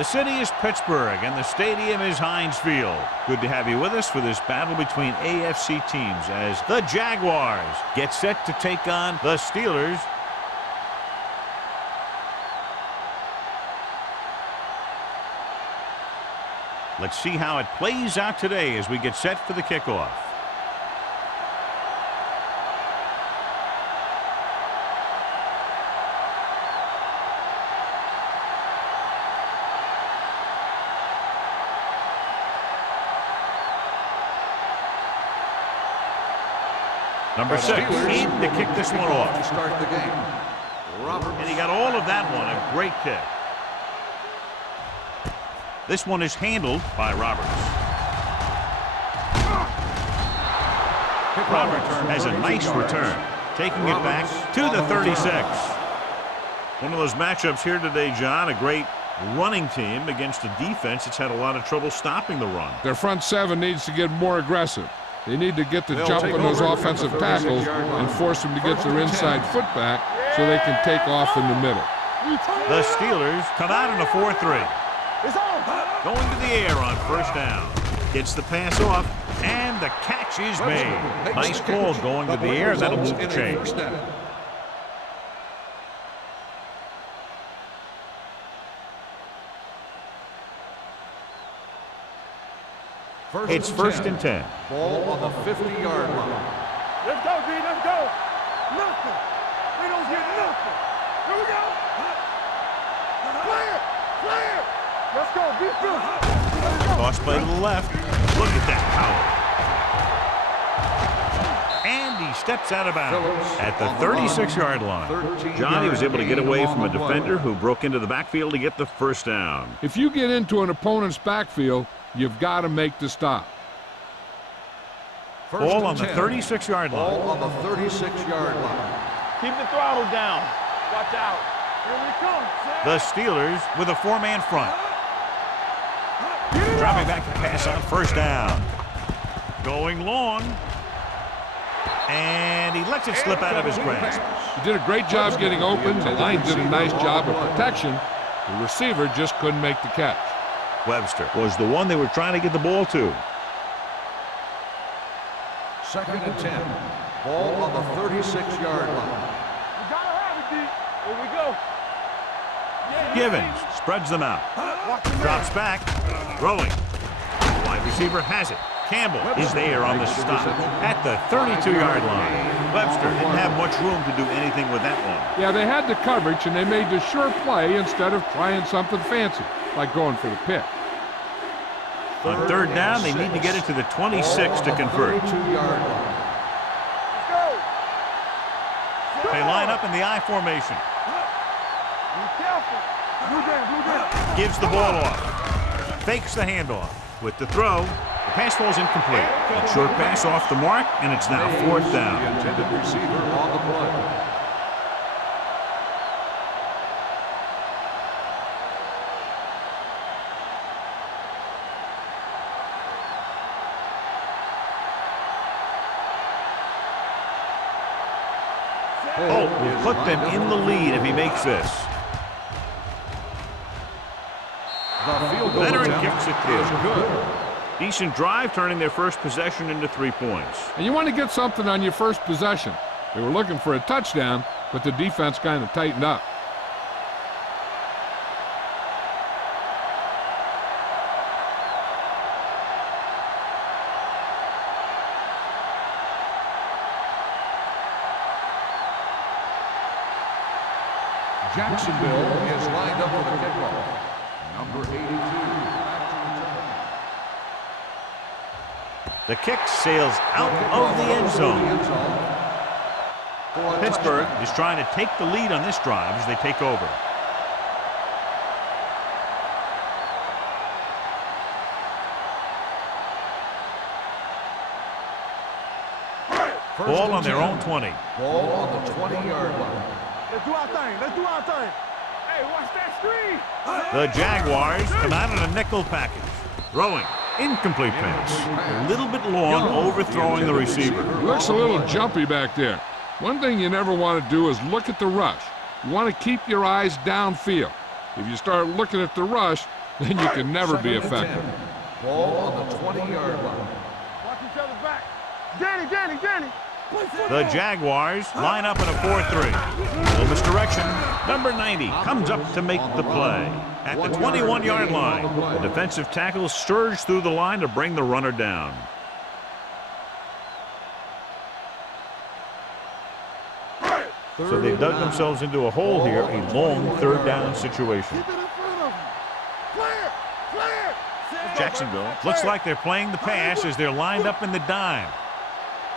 The city is Pittsburgh, and the stadium is Heinz Field. Good to have you with us for this battle between AFC teams as the Jaguars get set to take on the Steelers. Let's see how it plays out today as we get set for the kickoff. Number 6 in to kick this one off. To start the game. And he got all of that one. A great kick. This one is handled by Roberts. Roberts has a nice return, taking it back to the 36. One of those matchups here today, John, a great running team against a defense that's had a lot of trouble stopping the run. Their front seven needs to get more aggressive. They need to get the jump on those offensive tackles and force them to get their inside foot back so they can take off in the middle. The Steelers come out in a 4-3. Going to the air on first down. Gets the pass off, and the catch is made. Nice call going to the air. That'll move the chains. It's first and 10. Ball on the 50-yard line. Let's go, D. Let's go. Nothing. We don't get nothing. Here we go. Clear. Clear. Let's go. Be good. Toss play to the left. Look at that power. And he steps out of bounds at the 36-yard line. Johnny was able to get away from a defender who broke into the backfield to get the first down. If you get into an opponent's backfield, you've got to make the stop. Ball on the 36-yard line. Ball on the 36-yard line. Keep the throttle down. Watch out. Here we come. The Steelers with a 4-man front. Dropping back to pass on first down. Going long. And he lets it slip out of his grasp. He did a great job getting open. The line did a nice job of protection. The receiver just couldn't make the catch. Webster was the one they were trying to get the ball to. Second and 10. Ball on the 36-yard line. We gotta have it, D. Here we go. Givens spreads them out. Drops back. Throwing. Wide receiver has it. Campbell is there on the stop at the 32-yard line. Webster didn't have much room to do anything with that one. Yeah, they had the coverage, and they made the sure play instead of trying something fancy, like going for the pick. On third down, they need to get it to the 26 to convert. They line up in the I formation. Gives the ball off. Fakes the handoff. With the throw, the pass falls incomplete. A short pass off the mark, and it's now fourth down. The intended receiver on the play. Holt will put them in the lead if he makes this. Veteran kicks it through. Decent drive, turning their first possession into 3 points. And you want to get something on your first possession. They were looking for a touchdown, but the defense kind of tightened up. Jacksonville is lined up for the kickoff. Number 82. The kick sails out of the end zone. Pittsburgh is trying to take the lead on this drive as they take over. Ball on their own 20. Ball on the 20-yard line. Let's do our thing. Let's do our thing. Hey, watch that screen. The Jaguars come out in a nickel package. Throwing. Incomplete pass. A little bit long, overthrowing the receiver. Looks a little jumpy back there. One thing you never want to do is look at the rush. You want to keep your eyes downfield. If you start looking at the rush, then you can never be effective. Ball on the 20-yard line. Watch each other back. Danny. The Jaguars line up in a 4-3. Little misdirection. Number 90 comes up to make the play. At the 21-yard line, the defensive tackle surged through the line to bring the runner down. So they've dug themselves into a hole here, a long third down situation. Keep it in front of him. Clear. Jacksonville looks like they're playing the pass as they're lined up in the dime.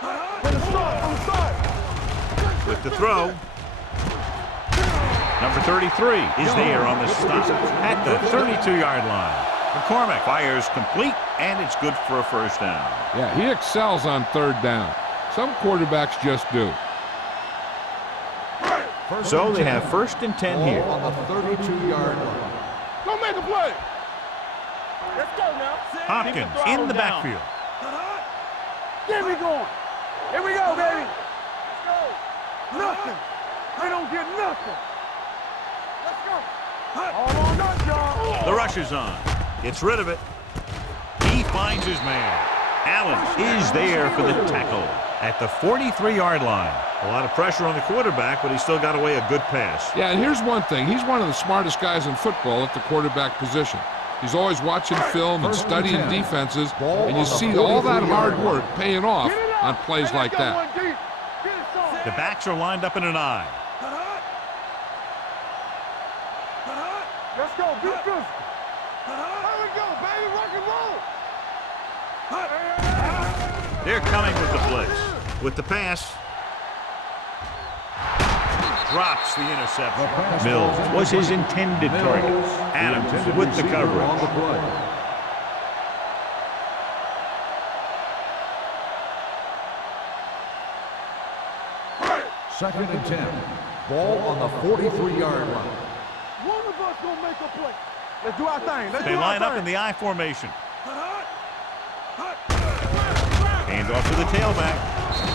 From the start. With the throw, number 33 is there on the stop at the 32-yard line. McCormick fires complete, and it's good for a first down. Yeah, he excels on third down. Some quarterbacks just do. So they have 1st and 10 here. On the 32-yard line. Don't make a play. Let's go now. Hopkins in the backfield. Get me going. Here we go, baby. Let's go. Nothing. They don't get nothing. Let's go. All on us, y'all. The rush is on. Gets rid of it. He finds his man. Allen is there for the tackle at the 43-yard line. A lot of pressure on the quarterback, but he still got away a good pass. Yeah, and here's one thing. He's one of the smartest guys in football at the quarterback position. He's always watching film and studying defenses, and you see all that hard work paying off on plays like that. The backs are lined up in an I. Let's go. Be good. Here we go, baby. Rock and roll. They're coming with the blitz. With the pass. Drops the interception. Mills was his intended target. Adams with the coverage. 2nd and 10. Ball on the 43-yard line. One of us gonna make a play. Let's do our thing. They line up in the I formation. Hand off to the tailback.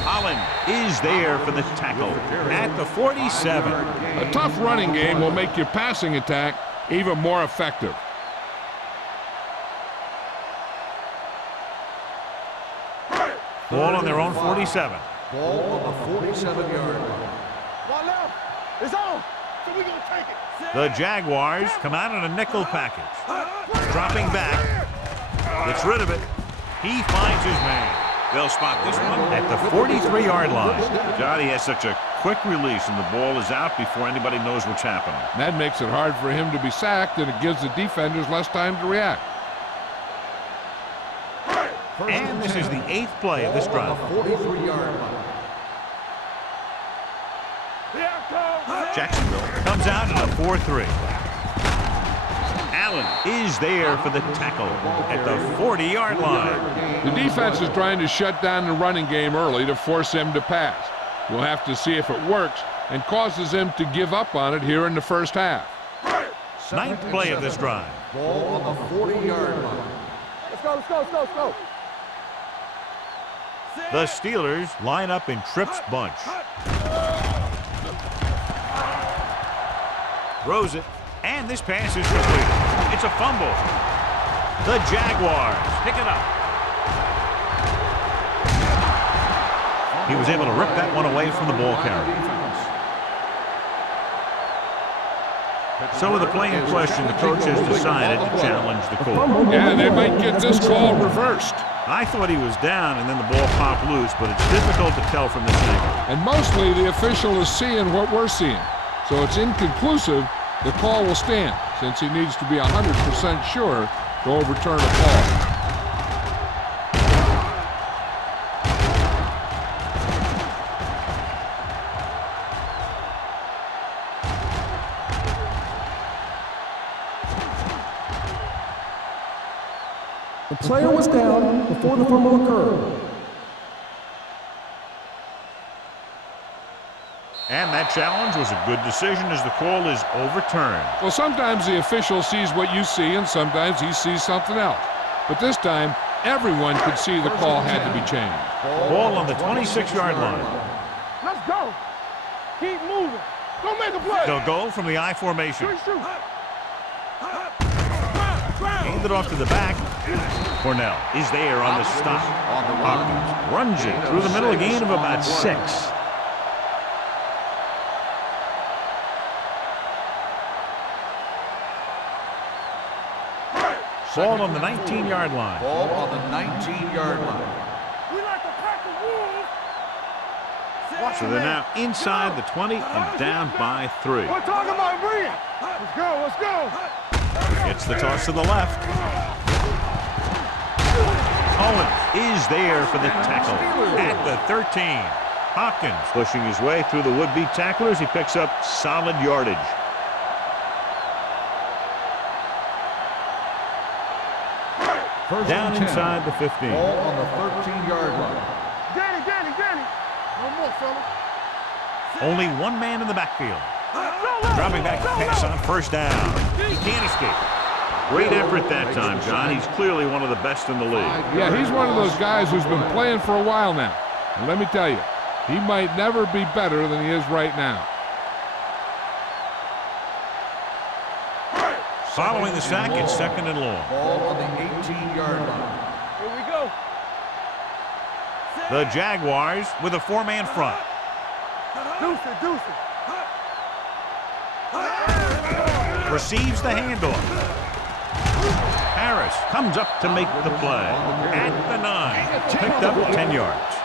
Holland is there for the tackle at the 47. A tough running game will make your passing attack even more effective. Ball on their own 47. Ball on the 47-yard line. One left. It's on. So we're gonna take it. The Jaguars come out in a nickel package. Dropping back. Gets rid of it. He finds his man. They'll spot this one at the 43-yard line. Johnny has such a quick release, and the ball is out before anybody knows what's happening. That makes it hard for him to be sacked, and it gives the defenders less time to react. And this is the 8th play of this drive. 43-yard line. Jacksonville comes out in a 4-3. Allen is there for the tackle at the 40-yard line. The defense is trying to shut down the running game early to force him to pass. We'll have to see if it works and causes him to give up on it here in the first half. 9th play of this drive. Ball on the 40-yard line. Let's go. The Steelers line up in Tripp's bunch. Throws it, and this pass is completed. It's a fumble. The Jaguars pick it up. He was able to rip that one away from the ball carrier. So with the play in question, the coach has decided to challenge the call. Yeah, they might get this call reversed. I thought he was down, and then the ball popped loose, but it's difficult to tell from this angle. And mostly the official is seeing what we're seeing. So it's inconclusive. The call will stand since he needs to be 100% sure to overturn a call. The player was down before the fumble occurred. And that challenge was a good decision as the call is overturned. Well, sometimes the official sees what you see, and sometimes he sees something else. But this time, everyone could see the call had to be changed. Ball on the 26-yard line. Let's go. Keep moving. Don't make a play. They'll go from the I formation. Shoot. hand it off to the back. Cornell is there on the stop. Hopkins runs it through the middle, a gain of about 6. Ball on the 19-yard line. Ball on the 19-yard line. We like to pack the wolves. So they're now inside the 20 and down by 3. We're talking about Bree. Let's go, let's go. Gets the toss to the left. Owen is there for the tackle at the 13. Hopkins pushing his way through the would-be tacklers. He picks up solid yardage. Down inside the 15. Ball on the 13-yard line. Danny. No more, fellas. Only one man in the backfield. Dropping back to pass on first down. He can't escape. Great effort that time, John. He's clearly one of the best in the league. Yeah, he's one of those guys who's been playing for a while now. And let me tell you, he might never be better than he is right now. Following the sack, it's 2nd and long. Ball on the 18-yard line. Here we go. The Jaguars with a 4-man front. Deuce it. Receives the handoff. Harris comes up to make the play. At the 9. Picked up 10 yards.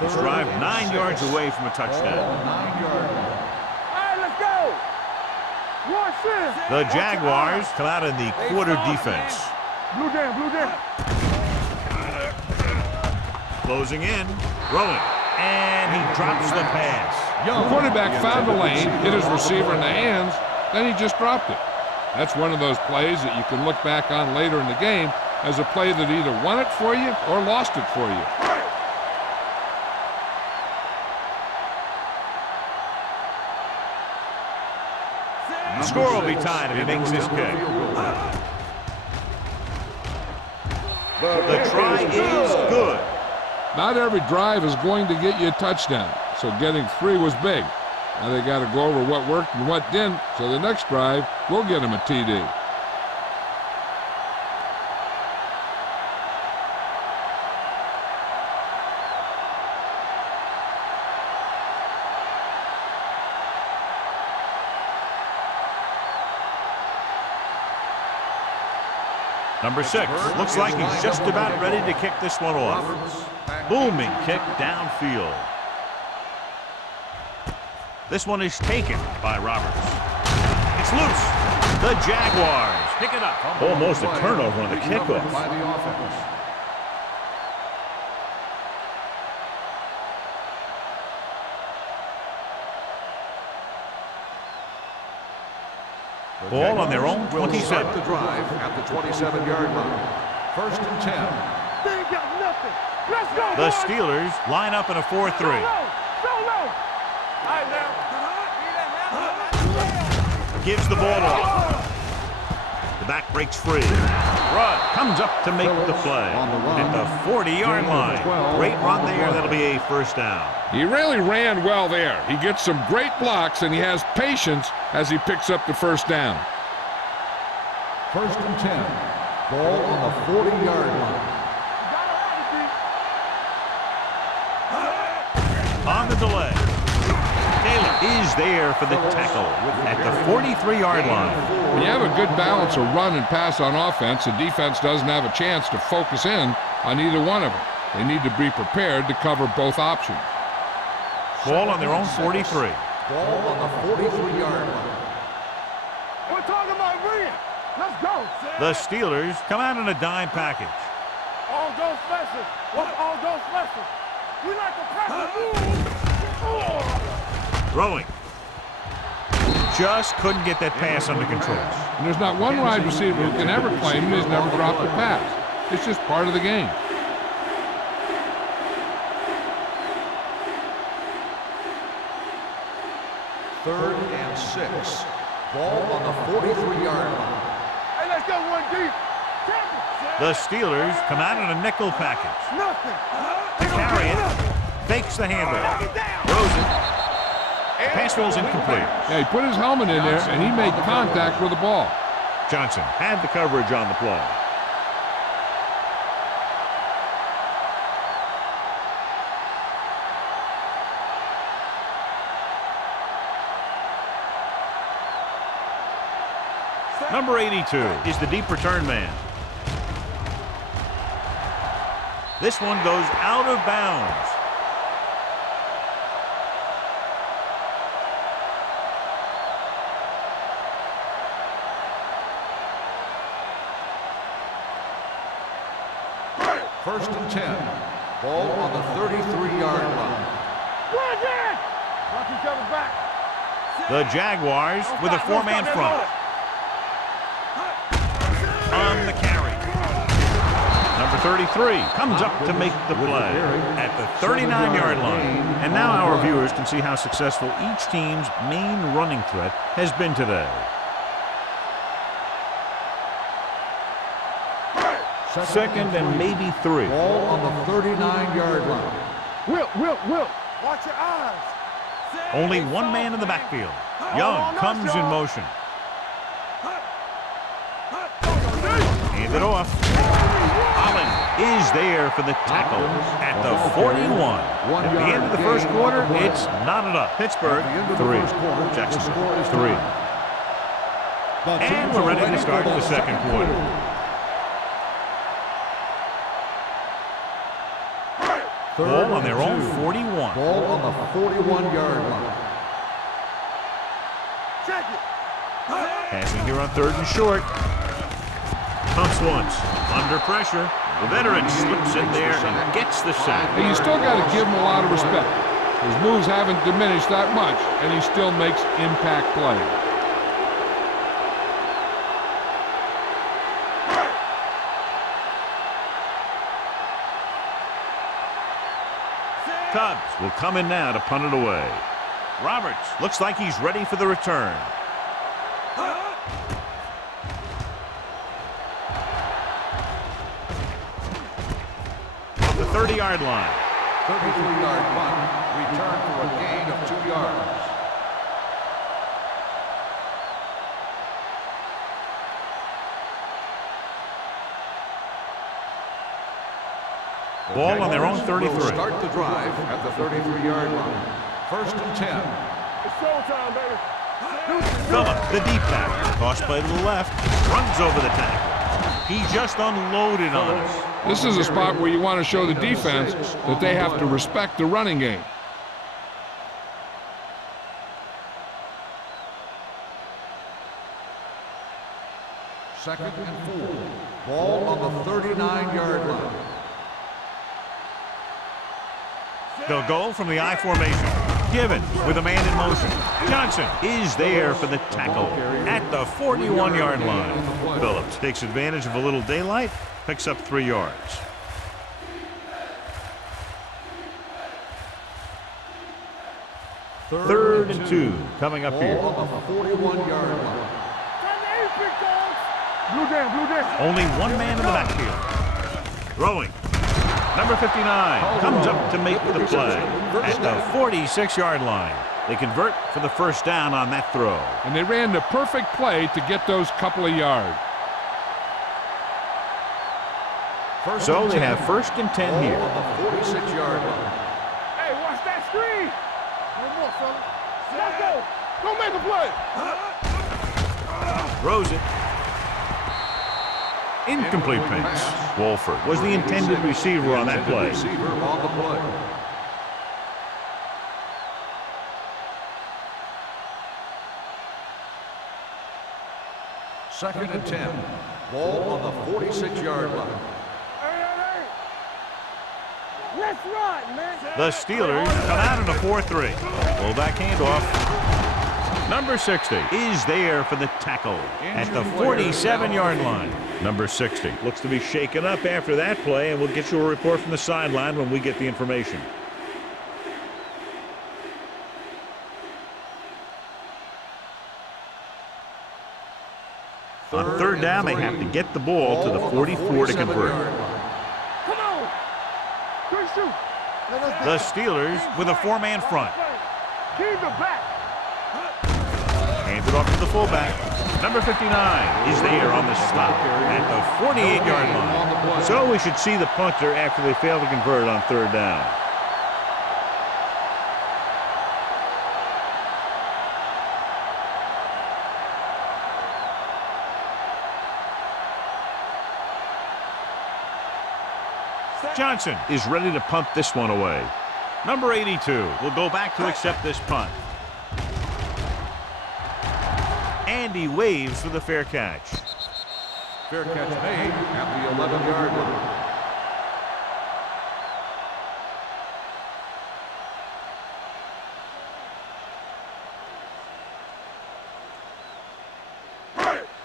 This drive 9 yards away from a touchdown. 9-yard line. All right, let's go. Watch this. The Jaguars come out in the quarter defense. Blue down. Closing in, throwing, and he drops the pass. The quarterback found the lane, hit his receiver in the hands, then he just dropped it. That's one of those plays that you can look back on later in the game as a play that either won it for you or lost it for you. The score will be tied if he makes this kick. The try is good. Not every drive is going to get you a touchdown, so getting 3 was big. Now they got to go over what worked and what didn't, so the next drive will get him a TD. Number 6 looks like he's just about ready to kick this one off. Booming kick downfield. This one is taken by Roberts. It's loose. The Jaguars pick it up. Almost a turnover on the kickoff. By the offense. Ball on their own Will 27. start the drive at the 27-yard line. 1st and 10. They ain't got nothing. Let's go, The boys. Steelers line up in a 4-3. Go low. All right, now. Gives the ball off. The back breaks free. Run comes up to make the play. At the 40-yard line. Great run there. That'll be a first down. He really ran well there. He gets some great blocks, and he has patience as he picks up the first down. 1st and 10. Ball on the 40-yard line. On the delay. Taylor is there for the tackle at the 43-yard line. When you have a good balance of run and pass on offense, the defense doesn't have a chance to focus in on either one of them. They need to be prepared to cover both options. Ball on their own 43. Ball on the 43-yard line. We're talking about Bree. Let's go. The Steelers come out in a dime package. All those special. All those special. We like to pack the wolves. Throwing. Just couldn't get that pass under control. And there's not one wide receiver who can ever claim he's never dropped a pass. It's just part of the game. Third and 6. Ball on the 43-yard line. Hey, let's go one deep. The Steelers come out in a nickel package. Nothing. Carry it. Fakes the handle. Throws it. Pass ball's incomplete. Yeah, he put his helmet in there, and he made contact with the ball. Johnson had the coverage on the play. Number 82 is the deep return man. This one goes out of bounds. First and 10. Ball on the 33-yard line. Run again! Watch each other's back. The Jaguars with a four-man front. On the carry. Number 33 comes up to make the play at the 39-yard line. And now our viewers can see how successful each team's main running threat has been today. Second and maybe 3. Ball on the 39-yard line. Will. Watch your eyes. Only one man in the backfield. Young comes in motion. Hand it off. Holland is there for the tackle at the 41. At the end of the first quarter, it's not enough. Pittsburgh, 3. Jacksonville, 3. And we're ready to start the second quarter. Ball on their own 41. Ball on the 41-yard line. Check it. Passing here on third and short. Pumps once. Under pressure. The veteran slips in there and gets the sack. Hey, you still got to give him a lot of respect. His moves haven't diminished that much, and he still makes impact plays. Tubbs will come in now to punt it away. Roberts looks like he's ready for the return. From the 30-yard line. 33-yard punt. Return for a gain of 2 yards. Ball on their own 33. Will start the drive at the 33-yard line. First and 10. It's showtime, baby. Phillip, the deep back, tossed play to the left, runs over the tackle. He just unloaded on us. This is a spot where you want to show the defense that they have to respect the running game. Second and 4. Ball on the 39-yard line. They'll go from the I formation. Given with a man in motion. Johnson is there for the tackle at the 41-yard line. Phillips takes advantage of a little daylight, picks up 3 yards. Third and 2 coming up here. Ball on the 41-yard line. Blue down. Only one man in the backfield. Throwing. Number 59 comes up to make the play at the 46-yard line. They convert for the first down on that throw. And they ran the perfect play to get those couple of yards. So they have first and 10 here. On the 46-yard line. Hey, watch that screen. One more, fella. Let's go. Go make a play. Throws it. Incomplete pass. Wolford was the intended receiver on that play. Receiver on the play. Second and 10. Ball on the 46-yard line. Hey. Let's run, man. The Steelers come out in a 4-3. Full back handoff. Number 60 is there for the tackle at the 47-yard line. Number 60 looks to be shaken up after that play, and we'll get you a report from the sideline when we get the information. On third down, they have to get the ball to the 44 to convert. Come on. Good shoot. Let us The Steelers with a 4-man front. Keep the back. Hands it off to the fullback. Number 59 is there on the stop at the 48-yard line. So we should see the punter after they fail to convert on 3rd down. Johnson is ready to punt this one away. Number 82 will go back to accept this punt. And he waves for the fair catch. Fair catch made at the 11-yard line.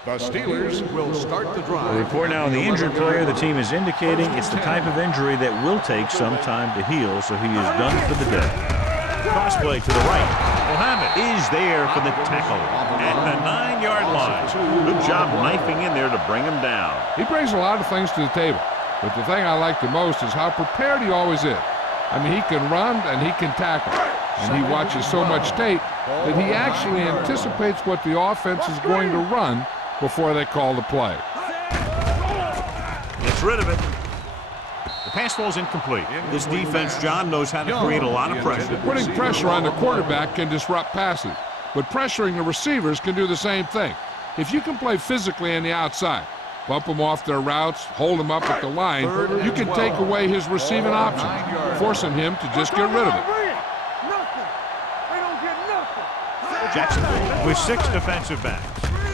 The Steelers will start the drive. A report now on the injured player. The team is indicating it's the type of injury that will take some time to heal, so he is done for the day. Crossplay to the right. Mohammed is there for the tackle at the 9-yard line. Good job knifing in there to bring him down. He brings a lot of things to the table, but the thing I like the most is how prepared he always is. I mean, he can run and he can tackle, and he watches so much tape that he actually anticipates what the offense is going to run before they call the play. Gets rid of it. The pass ball's incomplete. This defense, John, knows how to create a lot of pressure. Putting pressure on the quarterback can disrupt passes, but pressuring the receivers can do the same thing. If you can play physically on the outside, bump them off their routes, hold them up at the line, you can take away his receiving options, forcing him to just get rid of it. Jacksonville with 6 defensive backs.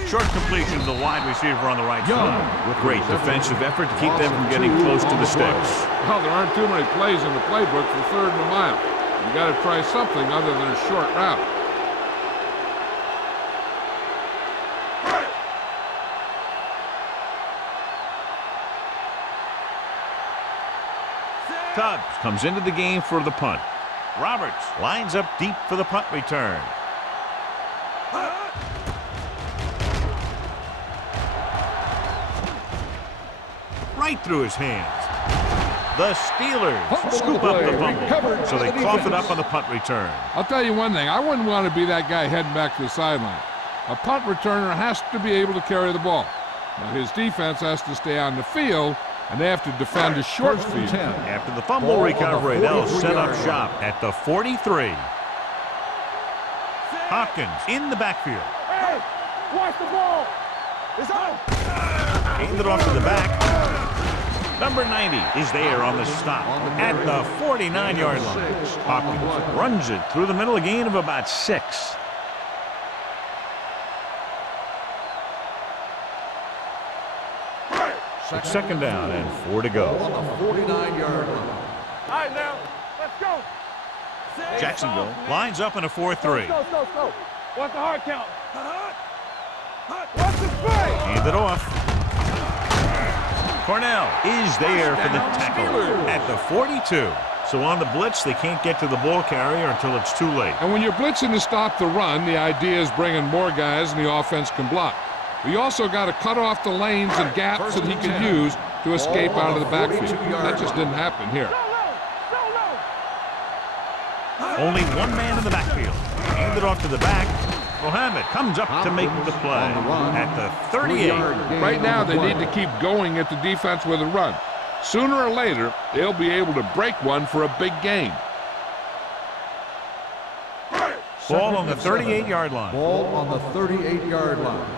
Short completion to the wide receiver on the right side. Great defensive effort to keep them from getting close to the sticks. Well, there aren't too many plays in the playbook for 3rd and a mile. You got to try something other than a short route. Tubbs comes into the game for the punt. Roberts lines up deep for the punt return. Right through his hands. The Steelers scoop up the fumble, so they cough it up on the punt return. I'll tell you one thing, I wouldn't want to be that guy heading back to the sideline. A punt returner has to be able to carry the ball. Now, his defense has to stay on the field, and they have to defend a short field. After the fumble recovery, they'll set up shop at the 43. Hopkins in the backfield. Hey, watch the ball. It's out. Hand it off to the back. Number 90 is there on the stop at the 49-yard line. Hopkins runs it through the middle, a gain of about 6. It's 2nd down and 4 to go. On the 49-yard line. All right, now, let's go. Jacksonville lines up in a 4-3. Go. What's the hard count? What's the play? Hand it off. Cornell is there for the tackle at the 42. So on the blitz, they can't get to the ball carrier until it's too late. And when you're blitzing to stop the run, the idea is bringing more guys and the offense can block. We also got to cut off the lanes and gaps that he can use to escape out of the backfield. That just didn't happen here. Only one man in the backfield. Hand it off to the back. Mohammed comes up to make the play at the 38. Right now, they need to keep going at the defense with a run. Sooner or later, they'll be able to break one for a big gain. Ball on the 38-yard line. Ball on the 38-yard line.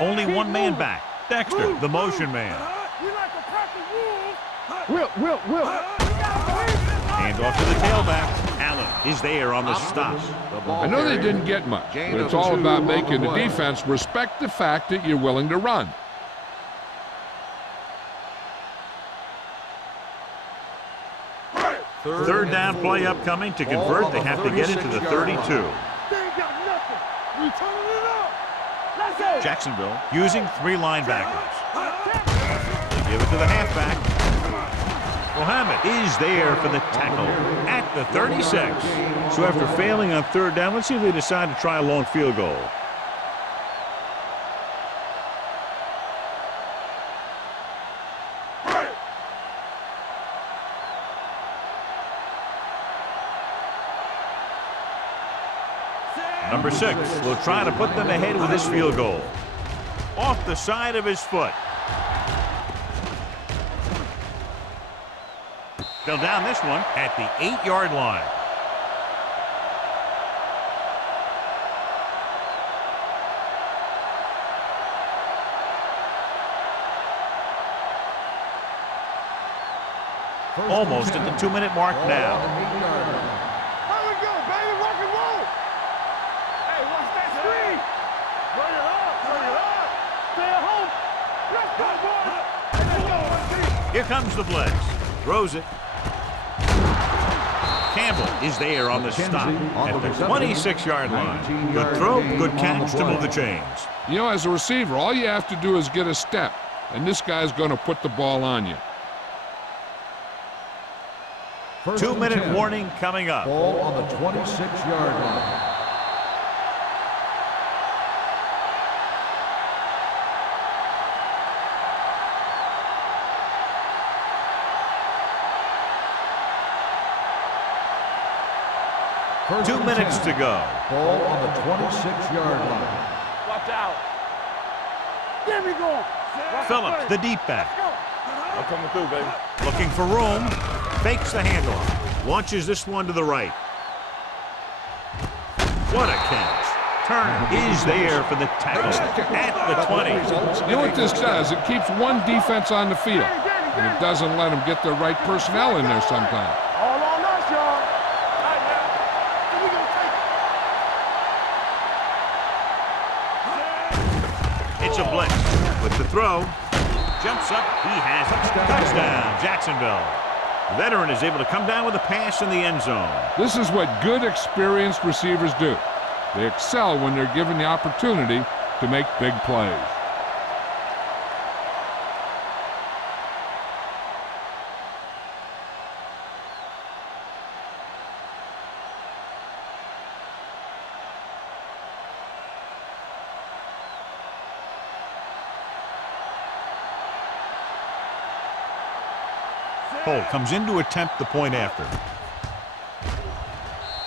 Only one man back. Dexter, the motion man. Will. Hand off to the tailback. Allen is there on the stop. I know they didn't get much, but it's all about making the defense respect the fact that you're willing to run. Third down play upcoming. To convert, they have to get it to the 32. Jacksonville using 3 linebackers. They give it to the halfback. Mohammed is there for the tackle at the 36. So after failing on 3rd down, let's see if they decide to try a long field goal. Number 6 will try to put them ahead with this field goal. Off the side of his foot. They'll down this one at the 8-yard line. Almost at the 2-minute mark now. Here we go, baby. Rock and roll. Hey, watch that screen. Bring it up. Bring it up. Stay at home. Let's go, boys. Let's go. Here comes the blitz. Throws it. Campbell is there on the stop at the 26-yard line. Good throw, good catch to move the chains. You know, as a receiver, all you have to do is get a step, and this guy's going to put the ball on you. 2-minute warning coming up. Ball on the 26-yard line. First 2 minutes to go. Ball on the 26-yard line. Watch out. Get me going. Phillips, the deep back. I'm coming through, baby. Looking for room. Fakes the handoff. Launches this one to the right. What a catch. Turner is there for the tackle at the 20. You know what this does? It keeps one defense on the field, and it doesn't let them get the right personnel in there sometimes. All on us, y'all. It's a blitz. With the throw. Jumps up. He has it. Touchdown, Jacksonville. The veteran is able to come down with a pass in the end zone. This is what good, experienced receivers do. They excel when they're given the opportunity to make big plays. Cole comes in to attempt the point after.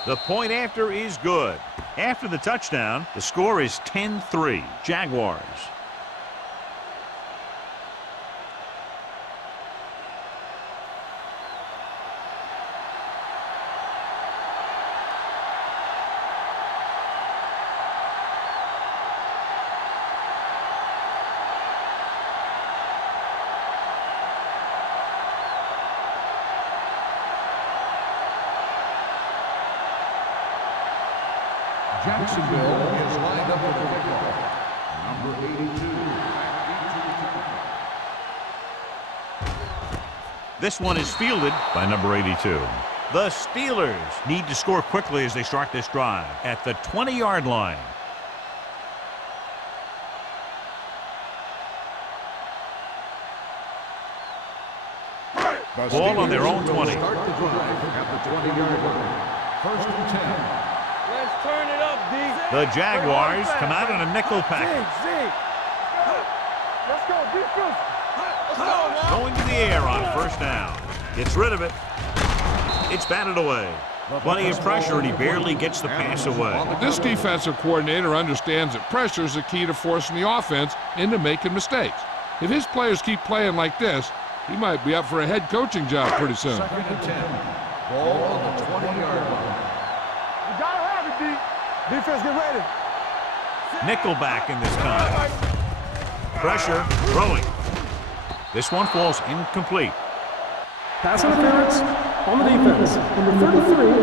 The point after is good. After the touchdown, the score is 10-3, Jaguars. Jacksonville is lined up for the kickoff. Number 82. This one is fielded by number 82. The Steelers need to score quickly as they start this drive at the 20-yard line. Ball on their own 20. Start the drive at the 20-yard line. First and 10. Let's turn it up, D. The Jaguars come out in a nickel package. Zig. Let's go, defense. Let's go now. Going to the air on first down. Gets rid of it. It's batted away. Plenty of pressure, and he barely gets the pass away. This defensive coordinator understands that pressure is the key to forcing the offense into making mistakes. If his players keep playing like this, he might be up for a head coaching job pretty soon. Second and 10. Ball on the 20-yard line. You gotta have it, D. Defense, get ready. Nickelback in this time. Pressure, throwing. This one falls incomplete. Pass interference on the defense. Number 33.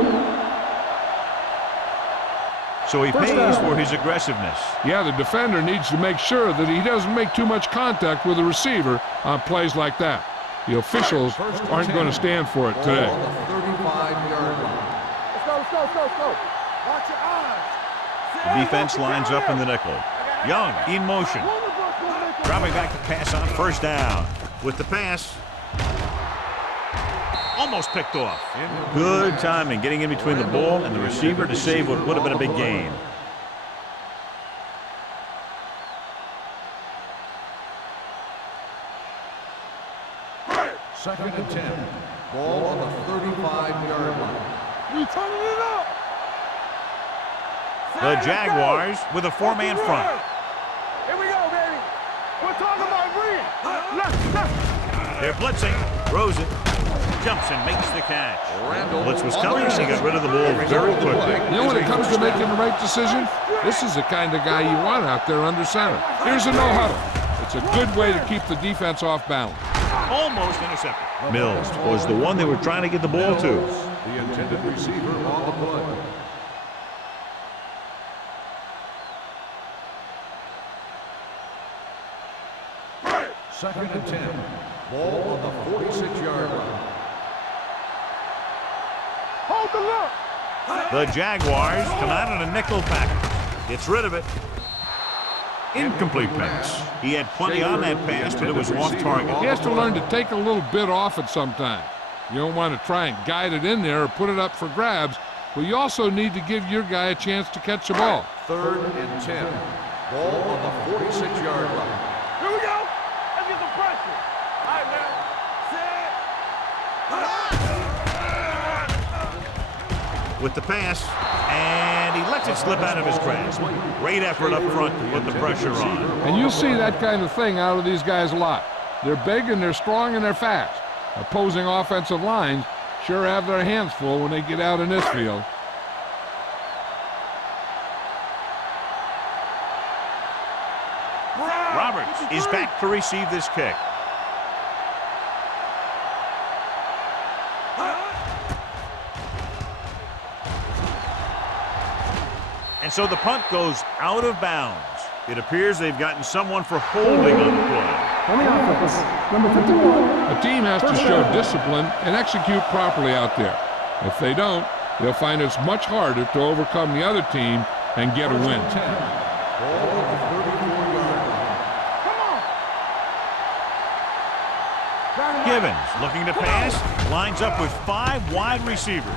So he pays for his aggressiveness. Yeah, the defender needs to make sure that he doesn't make too much contact with the receiver on plays like that. The officials aren't going to stand for it today. Ball on the 35-yard line. Let's go. Watch your eyes. The defense lines up in the nickel. Young in motion. Dropping back to pass on first down. With the pass. Almost picked off. Good timing getting in between the ball and the receiver to save what would have been a big gain. Second and 10. Ball on the 35-yard line. We turning it up. The Jaguars with a four-man front. Here we go, baby. We're talking about green. Left. They're blitzing. Throws it. Jumps and makes the catch. Blitz was coming, and he got rid of the ball very quickly. You know, when it comes to making the right decision, this is the kind of guy you want out there under center. Here's a no-huddle. It's a good way to keep the defense off balance. Almost intercepted. Mills was the one they were trying to get the ball to. The intended receiver on the play. Second and 10. Ball on the 46-yard line. Hold the look. The Jaguars come out in a nickel package. Gets rid of it. Incomplete pass. He had plenty on that pass, but it was off target. He has to learn to take a little bit off it sometimes. You don't want to try and guide it in there or put it up for grabs, but you also need to give your guy a chance to catch the ball. Third and 10. Ball on the 46-yard line. Here we go. Let's get some pressure. All right, man. With the pass, and he lets it slip out of his grasp. Great effort up front to put the pressure on. And you'll see that kind of thing out of these guys a lot. They're big and they're strong and they're fast. Opposing offensive lines sure have their hands full when they get out in this field. Roberts is back to receive this kick. And so the punt goes out of bounds. It appears they've gotten someone for holding on the play. On the offense, number 51. A team has to show discipline and execute properly out there. If they don't, they'll find it's much harder to overcome the other team and get a win. Ball on the 34-yard line. Come on. Givens looking to pass, lines up with 5 wide receivers.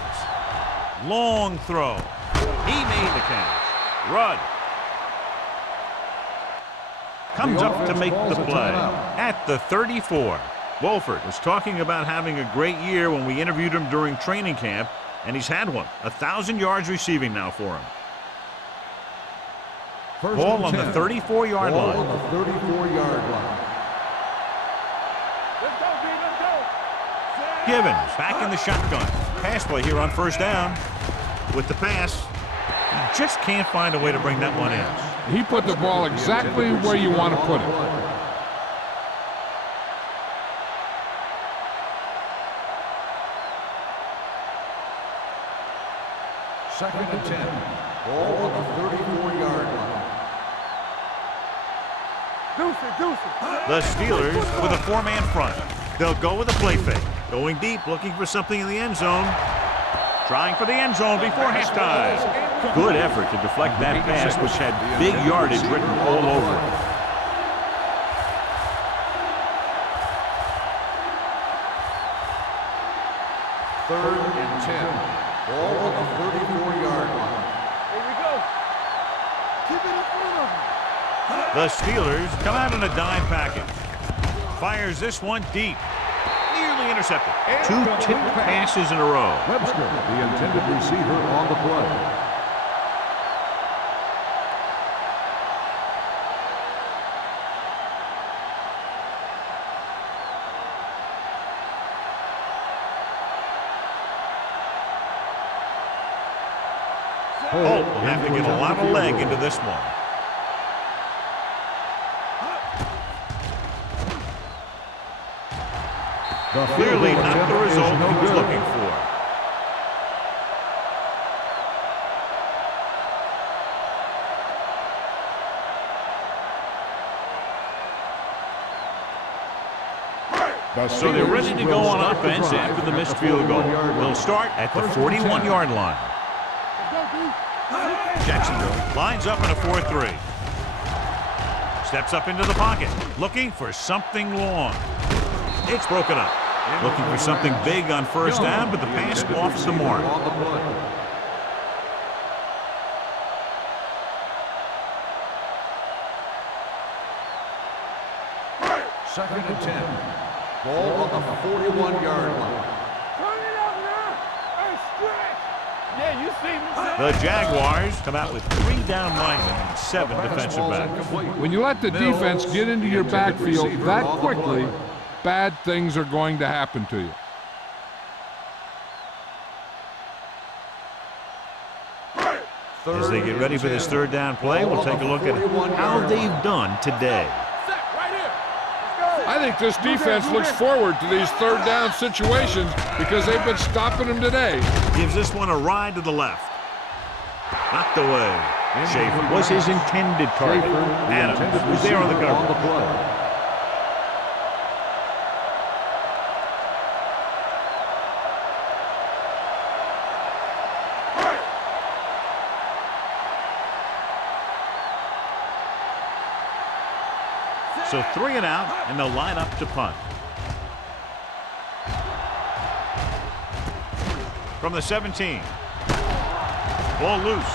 Long throw. He made the catch. Rudd comes up to make the play at the 34. Wolford was talking about having a great year when we interviewed him during training camp, and he's had one. 1,000 yards receiving now for him. Ball on the 34-yard line. Ball on the 34-yard line. Let's go, B. Let's go. Givens back in the shotgun. Pass play here on first down. With the pass, he just can't find a way to bring that one in. He put the ball exactly where you want to put it. Second and 10. Ball on the 34-yard line. The Steelers with a 4-man front. They'll go with a play fake. Going deep, looking for something in the end zone. Trying for the end zone before halftime. Good effort to deflect that pass, which had big yardage written all over it. Third and 10. Ball on the 34-yard line. Here we go. Keep it in front of him. The Steelers come out in a dime package. Fires this one deep. Nearly intercepted. 2 tipped passes in a row. Webster, the intended receiver on the play. Holt will have to get a lot of leg into this one. Clearly not the result he was looking for. So they're ready to go on offense after the missed field goal. They'll start at the 41-yard line. Jacksonville lines up in a 4-3. Steps up into the pocket, looking for something long. It's broken up. Looking for something big on first down, but the pass off the mark. Second and 10. Ball on the 41-yard line. Turn it up now and stretch. Yeah, you see me. The Jaguars come out with 3 down linemen and 7 defensive backs. When you let the defense get into your backfield that quickly, bad things are going to happen to you. As they get ready for this 3rd down play, we'll take a look at how they've done today. I think this defense looks forward to these 3rd down situations because they've been stopping them today. Gives this one a ride to the left. Knocked away. Schaefer was his intended target. Adams was there on the cover. So 3 and out, and they'll line up to punt. From the 17. Ball loose.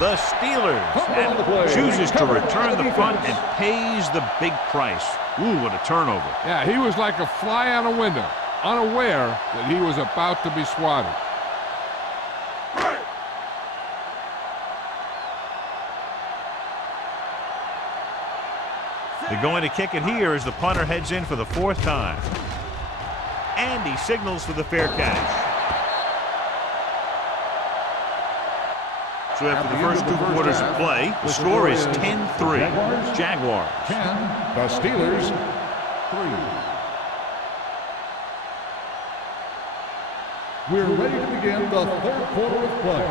The Steelers and chooses to return the punt and pays the big price. Ooh, what a turnover. Yeah, he was like a fly on a window, unaware that he was about to be swatted. They're going to kick it here as the punter heads in for the 4th time. And he signals for the fair catch. So after the first 2 quarters of play, the score is 10-3. Jaguars. 10, the Steelers 3. We're ready to begin the 3rd quarter of play.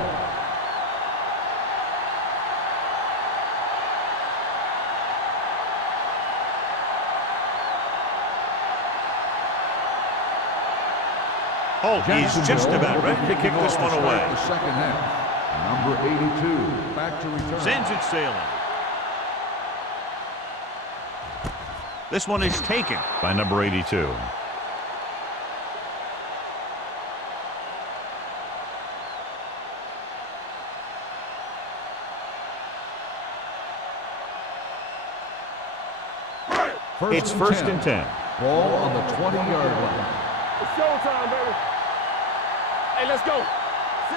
Holt is just about ready to kick this one away. The 2nd half. Number 82, back to return. Sends it sailing. This one is taken by number 82. It's 1st and 10. Ball on the 20-yard line. It's showtime, baby. Hey, let's go.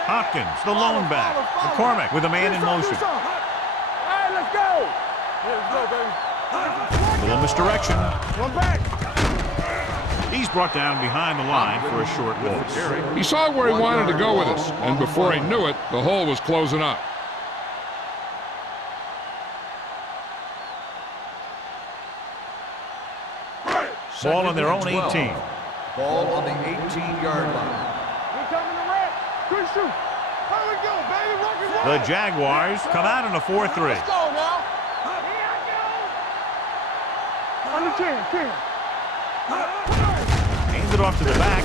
Hopkins, the lone back. McCormick with a man in motion. All right, let's go. Let's go, baby. A little misdirection. One back. He's brought down behind the line for a short loss. He saw where he wanted to go with us, and before he knew it, the hole was closing up. Ball on their own 18. Ball on the 18-yard line. We coming to wreck. Good shoot. There we go, baby. Rock and roll. The Jaguars come out in a 4-3. Let's go now. Under 10, 10. Hands it off to the back.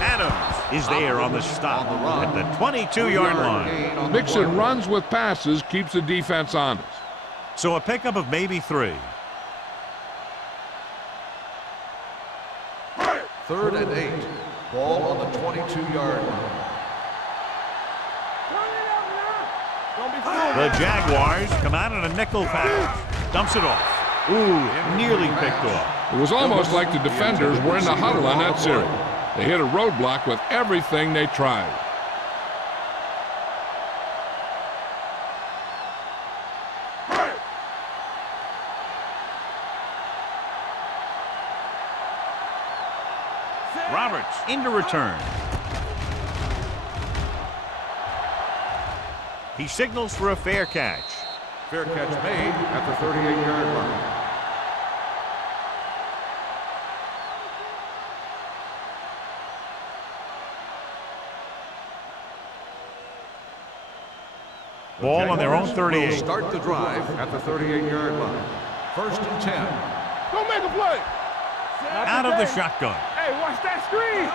Adams is there on the stop at the 22-yard line. Mixing runs with passes keeps the defense honest. So a pickup of maybe 3. 3rd and 8. Ball on the 22-yard line. The Jaguars come out in a nickel package. Dumps it off. Ooh, nearly picked off. It was almost like the defenders were in the huddle on that series. They hit a roadblock with everything they tried. Roberts into return. He signals for a fair catch. Fair catch made at the 38-yard line. Ball on their own 38. Will start the drive at the 38-yard line. 1st and 10. Go make a play. Out of the shotgun. Hey, watch that screen.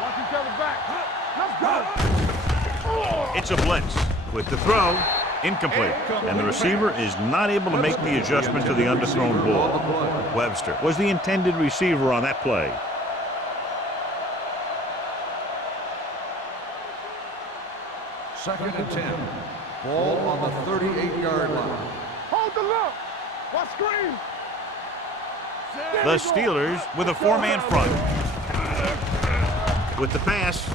Watch each other back. Let's go. It's a blitz. With the throw, incomplete. And the receiver is not able to make the adjustment to the underthrown ball. Webster was the intended receiver on that play. Second and 10. Ball on the 38-yard line. Hold the look. Watch screen. The Steelers with a 4-man front. With the pass,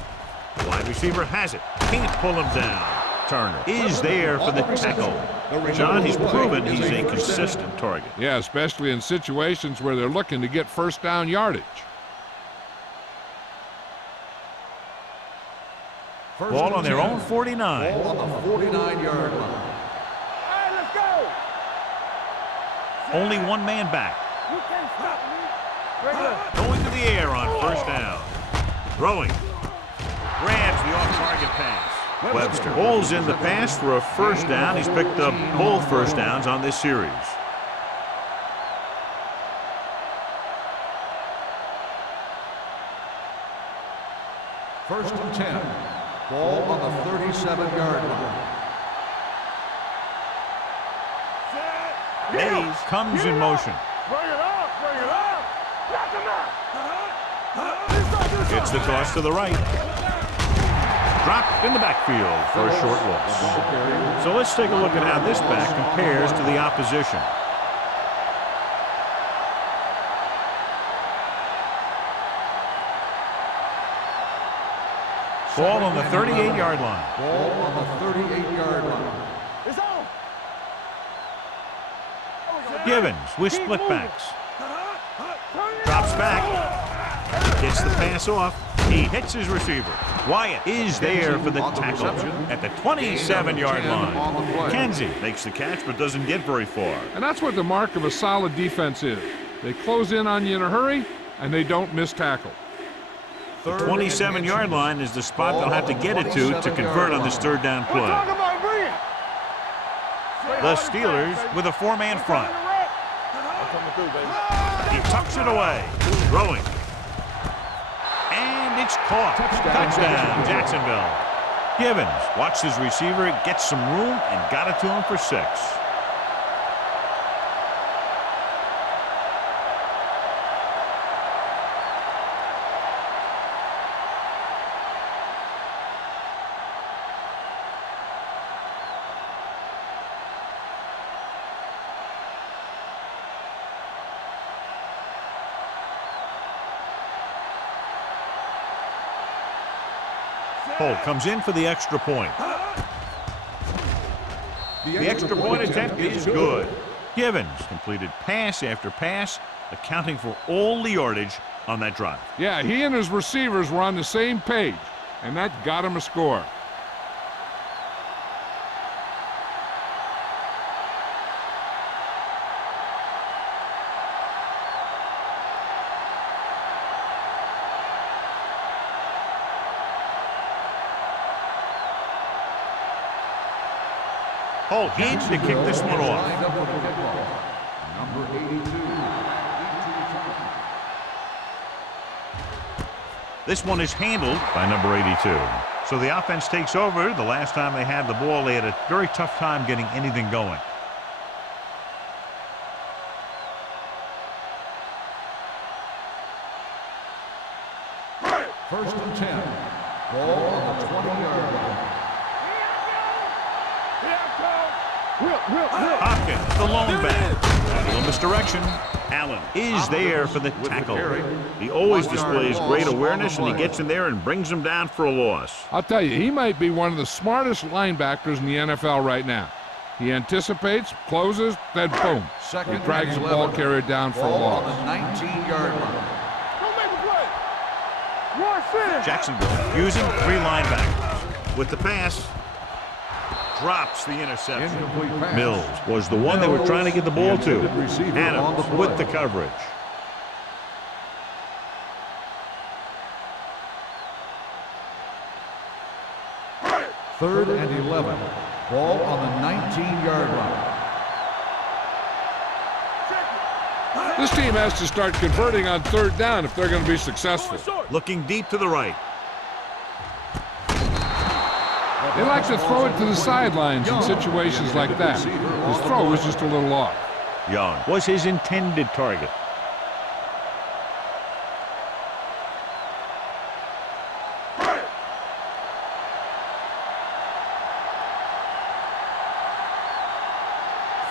The wide receiver has it. Can't pull him down. Turner is there for the tackle. John, he's proven he's a consistent target. Yeah, especially in situations where they're looking to get first down yardage. Ball on their own 49. Ball on the 49-yard line. Hey, let's go. Only one man back. You can't stop me. Regular. Going to the air on first down. Throwing. Grabs the off-target pass. Webster pulls in the pass for a first down. He's picked up both first downs on this series. First and 10. Ball on the 37-yard line. Mays comes in motion. Bring it up. Bring it up. Knock him out. It's the toss to the right. Dropped in the backfield for a short loss. So let's take a look at how this back compares to the opposition. Ball on the 38-yard line. Ball on the 38-yard line. It's on. Givens with split backs. Drops back. Gets the pass off. He hits his receiver. Wyatt is there for the tackle at the 27-yard line. Kenzie makes the catch but doesn't get very far. And that's what the mark of a solid defense is. They close in on you in a hurry, and they don't miss tackle. The 27-yard line is the spot they'll have to get it to convert on this third down play. The Steelers with a four-man front. He tucks it away. Throwing. And it's caught. Touchdown, Jacksonville. Givens watched his receiver, gets some room, and got it to him for 6. Holt comes in for the extra point. The extra point attempt is good. Givens completed pass after pass, accounting for all the yardage on that drive. Yeah, he and his receivers were on the same page, and that got him a score. Holt in to kick this one off. Number 82. This one is handled by number 82. So the offense takes over. The last time they had the ball, they had a very tough time getting anything going. First and 10. Ball on the 20-yard line. Hopkins, the lone back. A little misdirection. Allen is there for the tackle. He always displays great awareness, and he gets in there and brings him down for a loss. I'll tell you, he might be one of the smartest linebackers in the NFL right now. He anticipates, closes, then boom. He drags the ball carrier down for a loss. On the 19-yard line. Jacksonville using 3 linebackers. With the pass, drops the interception. Mills was the one they were trying to get the ball to. Adams with the coverage. Third and 11. Ball on the 19-yard line. This team has to start converting on third down if they're going to be successful. Looking deep to the right. They like to throw it to the sidelines in situations like that. His throw was just a little off. Young was his intended target.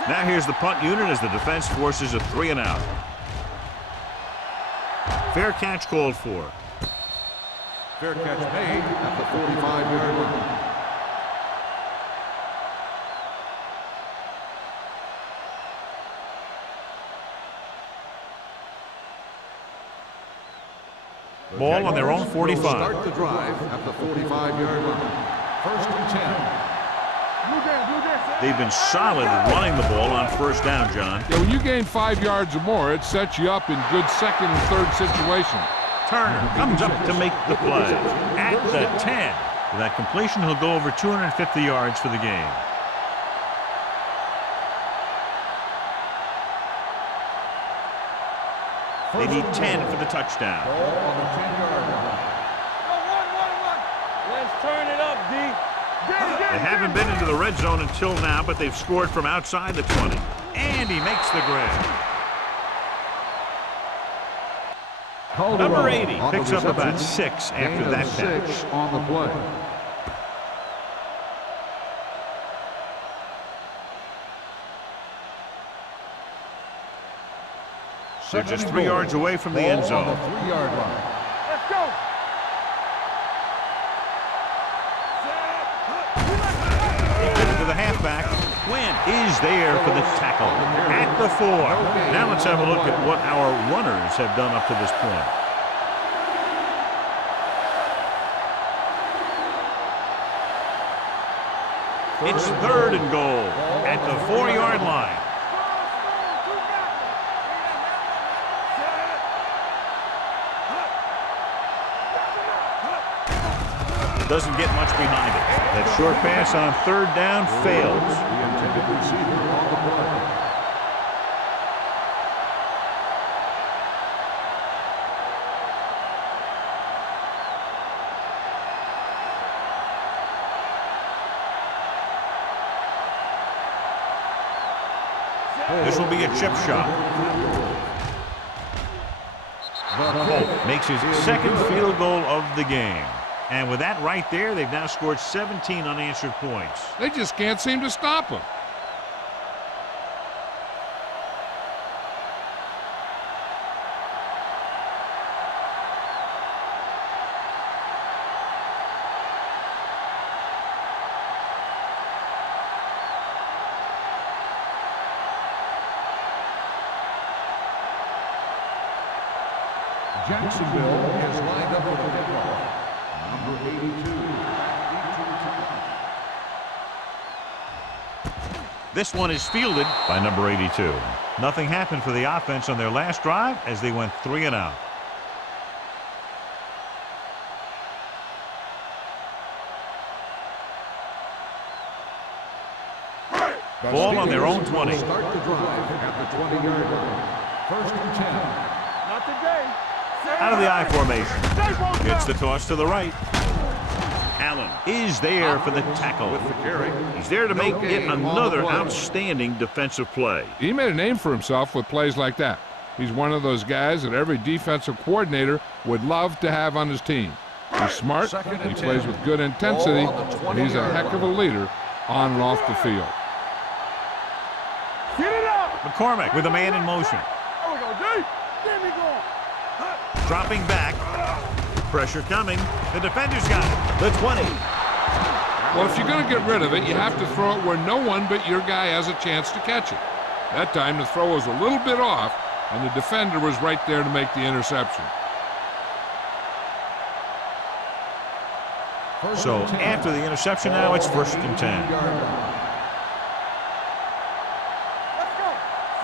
Now here's the punt unit as the defense forces a 3-and-out. Fair catch called for. Fair catch made at the 45-yard line. Ball on their own 45. Start the drive at the 45-yard line. First and 10. They've been solid running the ball on first down, John. Yeah, when you gain 5 yards or more, it sets you up in good second and third situations. Turner comes up to make the play at the 10. With that completion, he'll go over 250 yards for the game. They need 10 for the touchdown. Ball on the 10-yard line. Let's turn it up, D. They haven't been into the red zone until now, but they've scored from outside the 20. And he makes the grab. Number 80 picks up about 6 after that catch. 6 on the play. They're just 3 yards away from the end zone. On the 3-yard line. Let's go. To the halfback. Quinn is there for the tackle at the 4. Now let's have a look at what our runners have done up to this point. It's 3rd and goal at the 4-yard line. Doesn't get much behind it. That short pass on 3rd down fails. The intended receiver on the play. This will be a chip shot. Holt makes his 2nd field goal of the game. And with that right there, they've now scored 17 unanswered points. They just can't seem to stop him. Jacksonville is lined up with a kickoff. Number 82. This one is fielded by number 82. Nothing happened for the offense on their last drive as they went 3 and out. Ball on their own 20. Start the drive at the 20-yard line. First and 10. Not today. Out of the I formation. Gets the toss to the right. Allen is there for the tackle. With the carry. He's there to make it gain on the another play. outstanding defensive play. He made a name for himself with plays like that. He's one of those guys that every defensive coordinator would love to have on his team. He's smart, Second he and plays 10. with good intensity, Ball on the and he's a 20-yard heck of a leader on and off the field. Get it up. McCormick with a man in motion. There we go, D. Get me going. Dropping back. Pressure coming. The defender's got it. The 20. Well, if you're going to get rid of it, you have to throw it where no one but your guy has a chance to catch it. That time the throw was a little bit off, and the defender was right there to make the interception. So after the interception now, it's 1st and 10.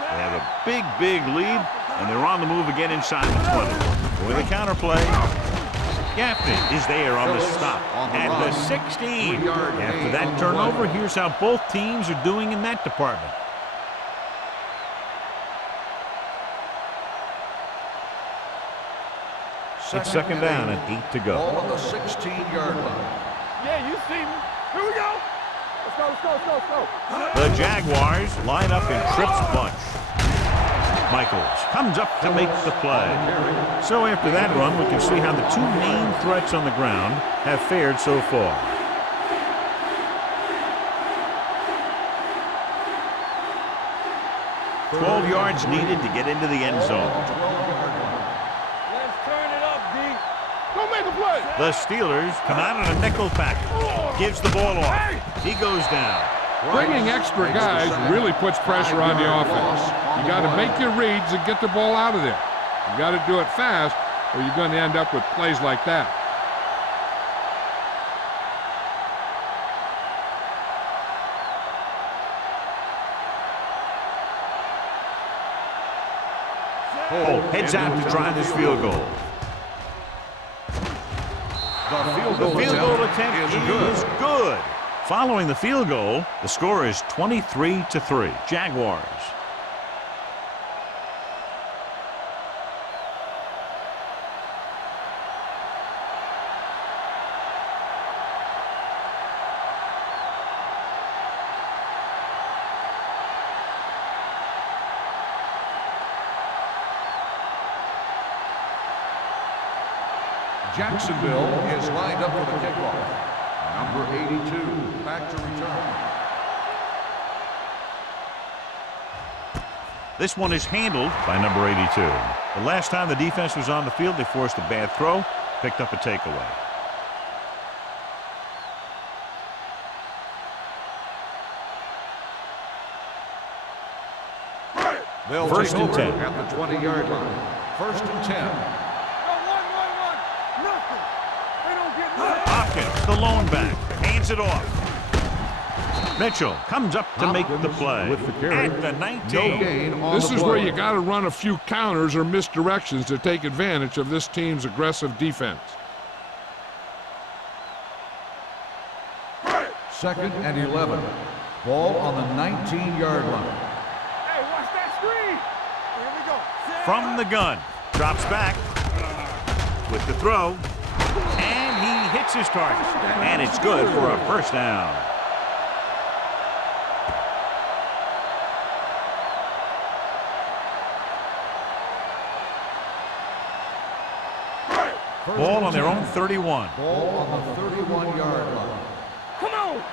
They have a big, big lead, and they're on the move again inside the 20. With a counterplay, Gaffney is there on the stop at the 16. After that turnover, here's how both teams are doing in that department. It's 2nd down and 8 to go. Ball on the 16-yard line. Yeah, you see me. Here we go. Let's go. The Jaguars line up in Tripp's bunch. Michaels comes up to make the play. So after that run, we can see how the 2 main threats on the ground have fared so far. $12 yards needed to get into the end zone. Let's turn it up, D. Don't make a play. The Steelers come out in a nickel package. Gives the ball off. He goes down. Bringing extra guys really puts pressure on the offense. You got to make your reads and get the ball out of there. You got to do it fast, or you're going to end up with plays like that. Heads out to try this field goal. The Field goal attempt is good. Following the field goal, the score is 23-3. Jaguars. Jacksonville is lined up for the kickoff. Number 82, back to return. This one is handled by number 82. The last time the defense was on the field, they forced a bad throw, picked up a takeaway. They'll First take and over 10. at the 20-yard line. First and 10. Hopkins, the lone back, hands it off. Mitchell comes up to make the play at the 19. This is where you got to run a few counters or misdirections to take advantage of this team's aggressive defense. Second and 11. Ball on the 19-yard line. Hey, watch that screen. Here we go. From the gun, drops back with the throw, and he hits his target, and it's good for a first down. Ball on their own 31. Ball on the 31-yard line. Come on.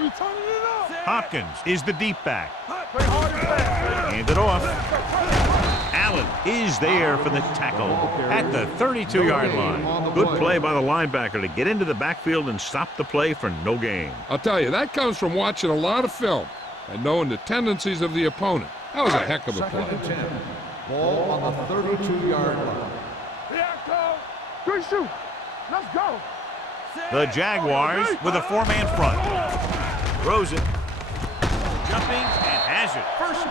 We turning it up. Hopkins is the deep back. Play hard and fast. Hand it off. Allen is there for the tackle at the 32-yard line. Good play by the linebacker to get into the backfield and stop the play for no gain. I'll tell you, that comes from watching a lot of film and knowing the tendencies of the opponent. That was a heck of a Second play. and 10. Ball on the 32-yard line. Yeah, coach. Good shoot. Let's go. The Jaguars with a four-man front. Throws it. Jumping and has it.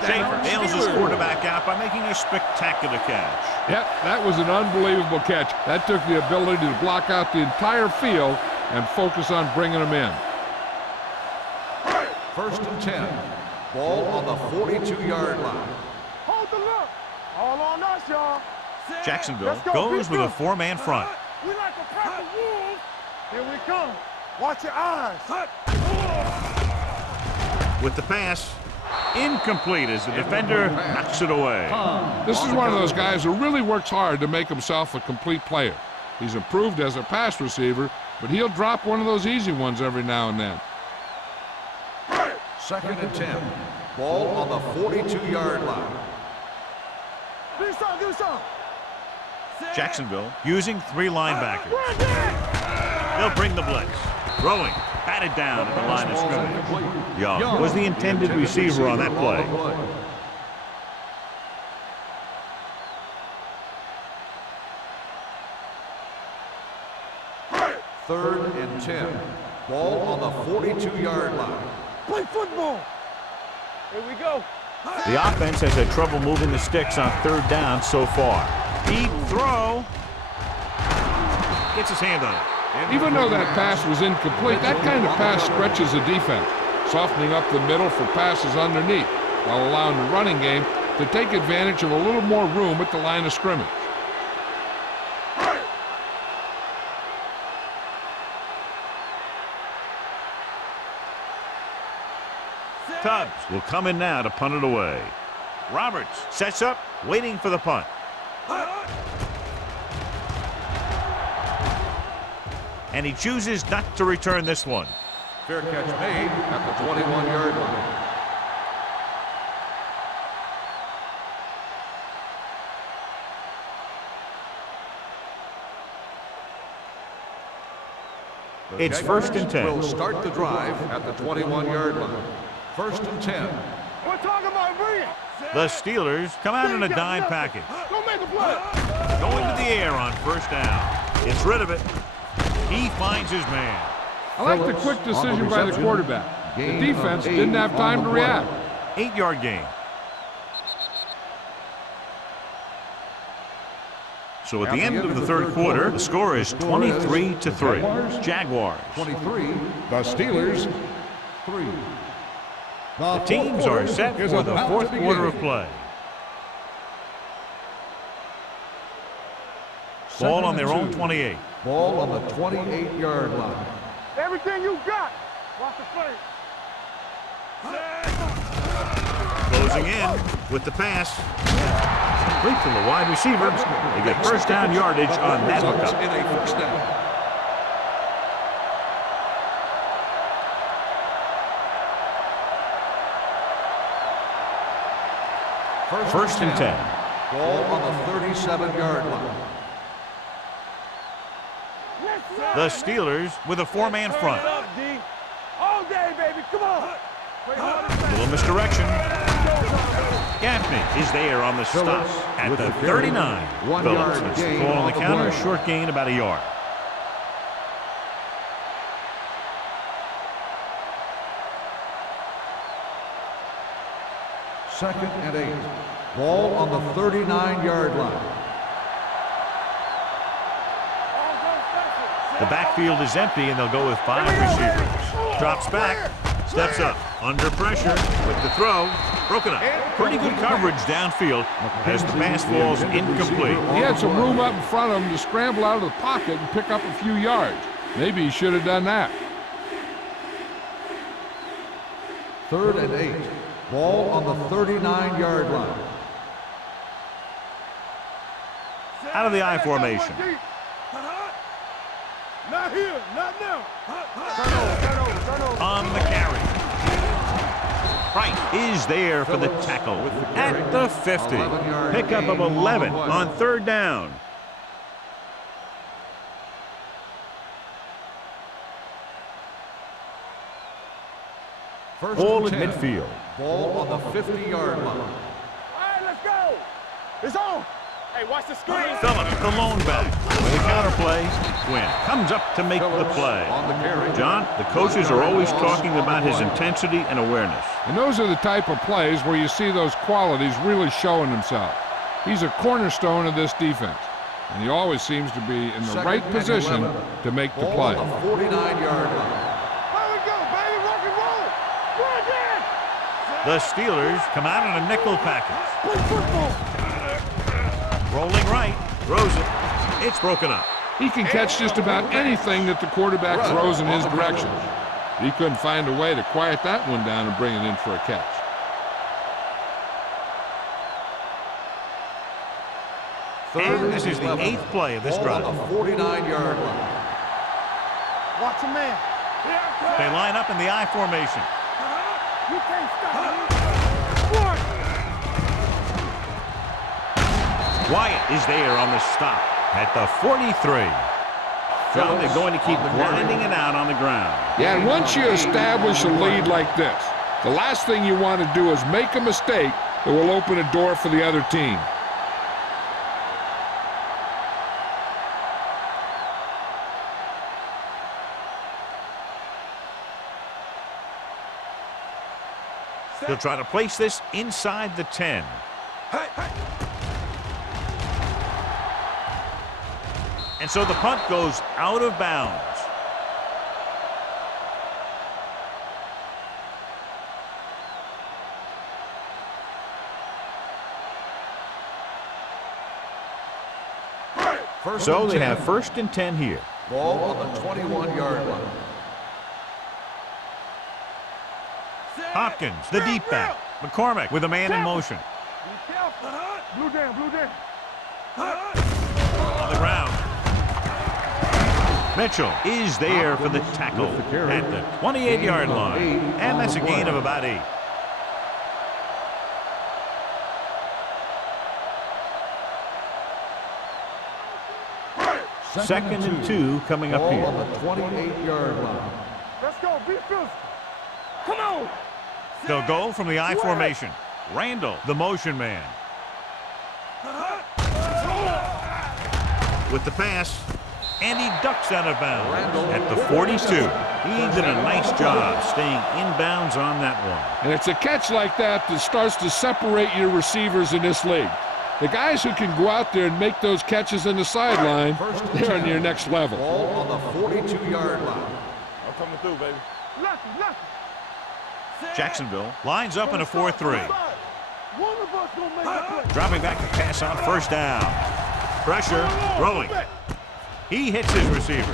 Schaefer nails his quarterback out by making a spectacular catch. Yep, that was an unbelievable catch. That took the ability to block out the entire field and focus on bringing them in. First and 10. Ball on the 42-yard line. Hold the look. All on us, y'all. Jacksonville goes with a four-man front. We like a pack of wolves. Here we come. Watch your eyes. With the pass, incomplete as the defender knocks it away. This is one of those guys who really works hard to make himself a complete player. He's improved as a pass receiver, but he'll drop one of those easy ones every now and then. Second and 10. Ball on the 42-yard line. Do something. Jacksonville using three linebackers. They'll bring the blitz. Throwing, batted down at the line of scrimmage. Young was the intended receiver on that play. Third and 10. Ball on the 42-yard line. Play football. Here we go. The offense has had trouble moving the sticks on third down so far. Deep throw. Gets his hand on it. Even though that pass was incomplete, that kind of pass stretches the defense, softening up the middle for passes underneath, while allowing the running game to take advantage of a little more room at the line of scrimmage. Tubbs will come in now to punt it away. Roberts sets up, waiting for the punt. And he chooses not to return this one. Fair catch made at the 21-yard line. It's first and 10. Will start the drive at the 21-yard line. First and 10. We're talking about bringing. The Steelers come out in a dime package. Don't make a play. Going to the air on first down. Gets rid of it. He finds his man. I like the quick decision by the quarterback. The defense didn't have time to react. 8-yard gain. So at the end of the third quarter, the score is 23-3. Jaguars. 23. The Steelers. 3. The teams are set for the fourth quarter of play. Ball on their own 28. Ball on the 28-yard line. Everything you got. Watch the play. Closing in with the pass. Complete to the wide receiver. They get first down yardage on that hookup. In a first down. First and 10. Ball on the 37-yard line. The Steelers with a four-man front. Up, D. All day, baby. Come on. A little misdirection. Gaffney is there on the stop at the 39. Phillips gets the ball on the counter. Short gain about a yard. Second and 8. Ball on the 39-yard line. The backfield is empty, and they'll go with 5 receivers. Drops back, steps up, under pressure with the throw. Broken up. Pretty good coverage downfield as the pass falls incomplete. He had some room up in front of him to scramble out of the pocket and pick up a few yards. Maybe he should have done that. Third and 8. Ball on the 39-yard line. Out of the I formation. Not here, not now. Turn over. On the carry. Wright is there for the tackle at the 50. Pickup of 11 on third down. Ball at midfield. Ball on the 50-yard line. All right, let's go. It's on. Hey, watch the screen. Phillips, the lone back. With a counterplay, Quinn comes up to make the play. John, the coaches are always talking about his intensity and awareness. And those are the type of plays where you see those qualities really showing himself. He's a cornerstone of this defense, and he always seems to be in the right position to make the play. Ball on the 49-yard line. There we go, baby. Rock and roll. Go again. The Steelers come out in a nickel package. Play football. Rolling right, throws it. It's broken up. He can catch just about anything that the quarterback throws in his direction. He couldn't find a way to quiet that one down and bring it in for a catch. And this is the 8th play of this drive. On the 49-yard line. Watch a man. They line up in the I formation. You can't stop me. One. Wyatt is there on the stop at the 43. John, they're going to keep grinding it out on the ground. Yeah, and once you establish a lead like this, the last thing you want to do is make a mistake that will open a door for the other team. He'll try to place this inside the 10. And so the punt goes out of bounds. So they have first and 10 here. Ball on the 21-yard line. Hopkins, the deep back. McCormick with a man in motion. Be careful. Blue down. On the ground. Mitchell is there for the tackle at the 28-yard line. And that's a gain of about 8. Second and 2 coming up Ball here. on the 28-yard line. Let's go. Be physical. Come on. They'll go from the I formation. Randall, the motion man. With the pass, and he ducks out of bounds at the 42. He did a nice job staying inbounds on that one. And it's a catch like that that starts to separate your receivers in this league. The guys who can go out there and make those catches in the sideline, they're on your next level. Ball on the 42-yard line. I'm coming through, baby. Lucky. Jacksonville lines up in a 4-3. One of us gonna make a play. Dropping back to pass on first down. Pressure, throwing. He hits his receiver.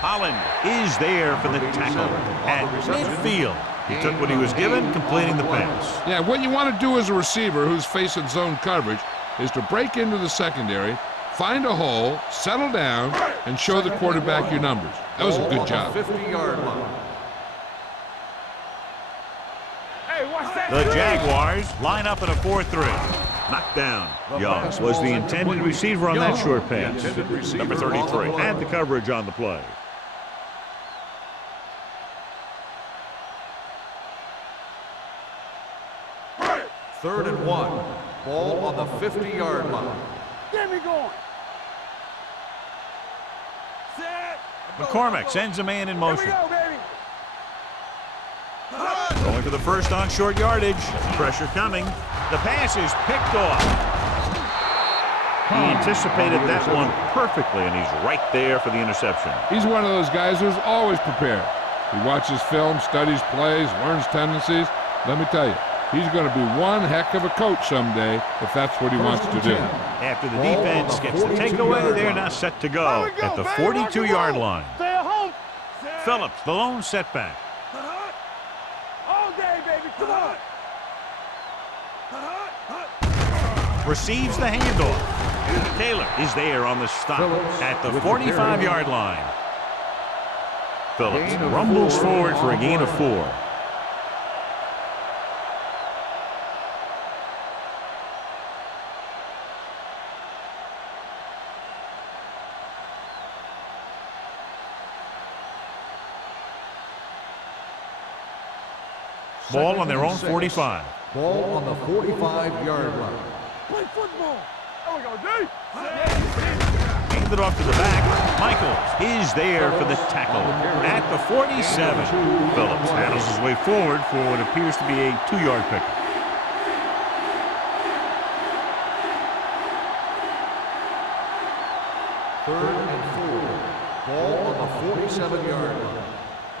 Holland is there for the tackle at midfield. He took what he was given, completing the pass. Yeah, what you want to do as a receiver who's facing zone coverage is to break into the secondary, find a hole, settle down, and show the quarterback your numbers. That was a good job. 50-yard line. Hey, watch that. The Jaguars line up in a 4-3. Knocked down. Young was the intended receiver on that short pass. Number 33 had the coverage on the play. Third and 1. Ball on the 50-yard line. Get me going. McCormick sends a man in Here we motion. go, baby. Going for the first on short yardage. Pressure coming. The pass is picked off. He anticipated that one perfectly, and he's right there for the interception. He's one of those guys who's always prepared. He watches film, studies plays, learns tendencies. Let me tell you, he's going to be one heck of a coach someday if that's what he wants to do. After the defense gets the takeaway, they're now set to go at the 42-yard line. Stay at home. Phillips, the lone setback. All day, baby. Come on. Receives the handoff. Taylor is there on the stop at the 45-yard line. Phillips rumbles forward for a gain of 4. Ball on their own 45. Ball on the 45-yard line. Play football. There we go, D. Handed off to the back. Michaels is there for the tackle at the 47. Phillips handles his way forward for what appears to be a 2-yard pickup. Third and 4. Ball on the 47-yard line.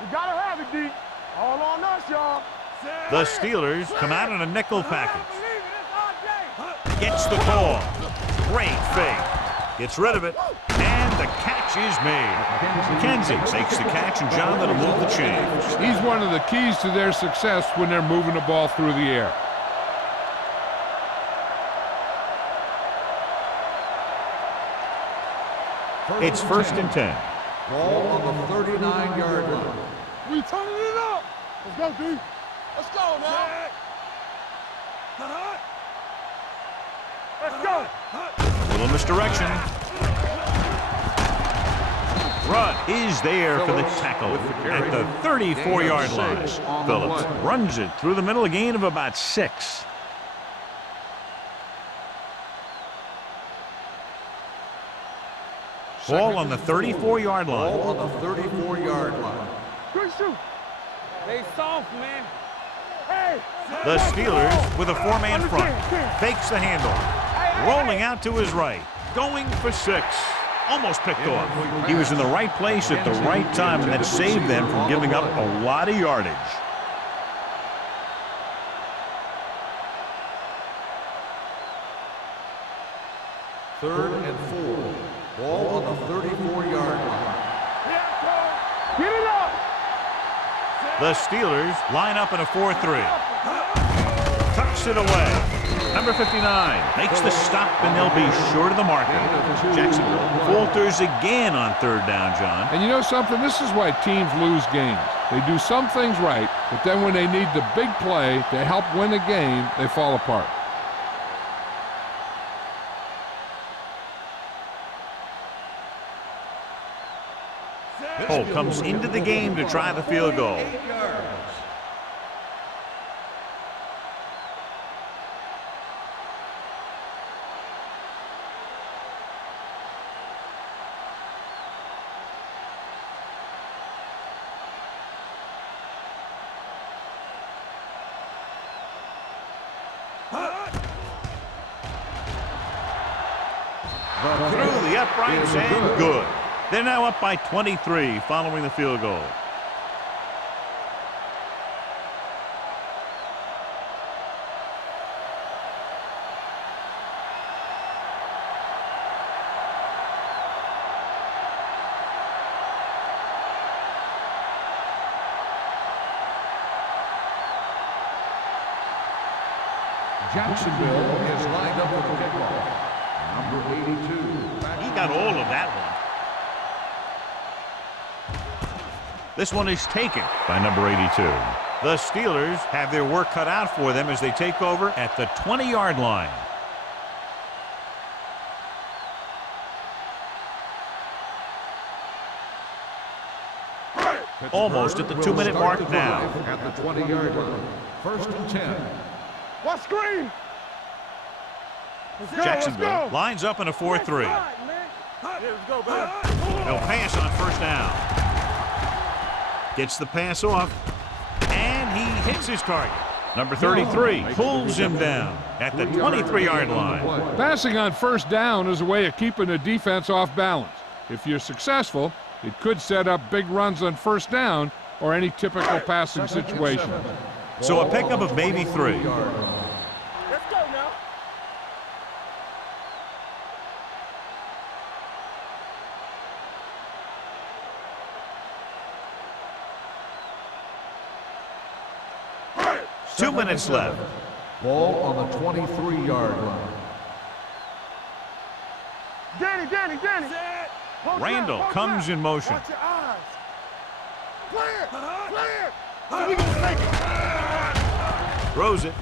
We gotta have it, D. All on us, y'all. The Steelers come out in a nickel package. Gets the call. Great fake. Gets rid of it. And the catch is made. McKenzie takes the catch, and John, that'll move the chains. He's one of the keys to their success when they're moving the ball through the air. It's first and 10. Ball on the 39-yard line. We turning it up. Let's go, D. Let's go now. Let's go. Little misdirection. Rudd is there for the tackle at the 34-yard line. Phillips runs it through the middle, a gain of about 6. Ball on the 34-yard line. Ball on the 34-yard line. Good shoot. They soft, man. Hey. The Steelers with a 4-man front. Fakes the handoff. Rolling out to his right. Going for 6. Almost picked off. He was in the right place at the right time, and that saved them from giving up a lot of yardage. Third and 4. Ball on the 34-yard line. Get it up. The Steelers line up in a 4-3. Tucks it away. Number 59 makes the stop, and they'll be short of the marker. Jacksonville falters again on third down, John. And you know something? This is why teams lose games. They do some things right, but then when they need the big play to help win a game, they fall apart. Campbell comes into the game to try the field goal. Through the uprights and good. They're now up by 23 following the field goal. Jacksonville is lined up with the kickoff. Number 82. He got all of that one. This one is taken by number 82. The Steelers have their work cut out for them as they take over at the 20-yard line. Almost at the 2-minute mark now. At the 20-yard line. 1st and 10. What screen? Jacksonville lines up in a 4-3. Let's go, baby. They'll pass on first down. Gets the pass off, and he hits his target. Number 33 pulls him down at the 23-yard line. Passing on first down is a way of keeping the defense off balance. If you're successful, it could set up big runs on first down or any typical passing situation. So a pickup of maybe 3. Let's go now. Two minutes left. Ball on the 23-yard line. Danny. Hold Randall down, hold comes down. in motion. Watch your eyes. Clear. We gonna make it. Throws it.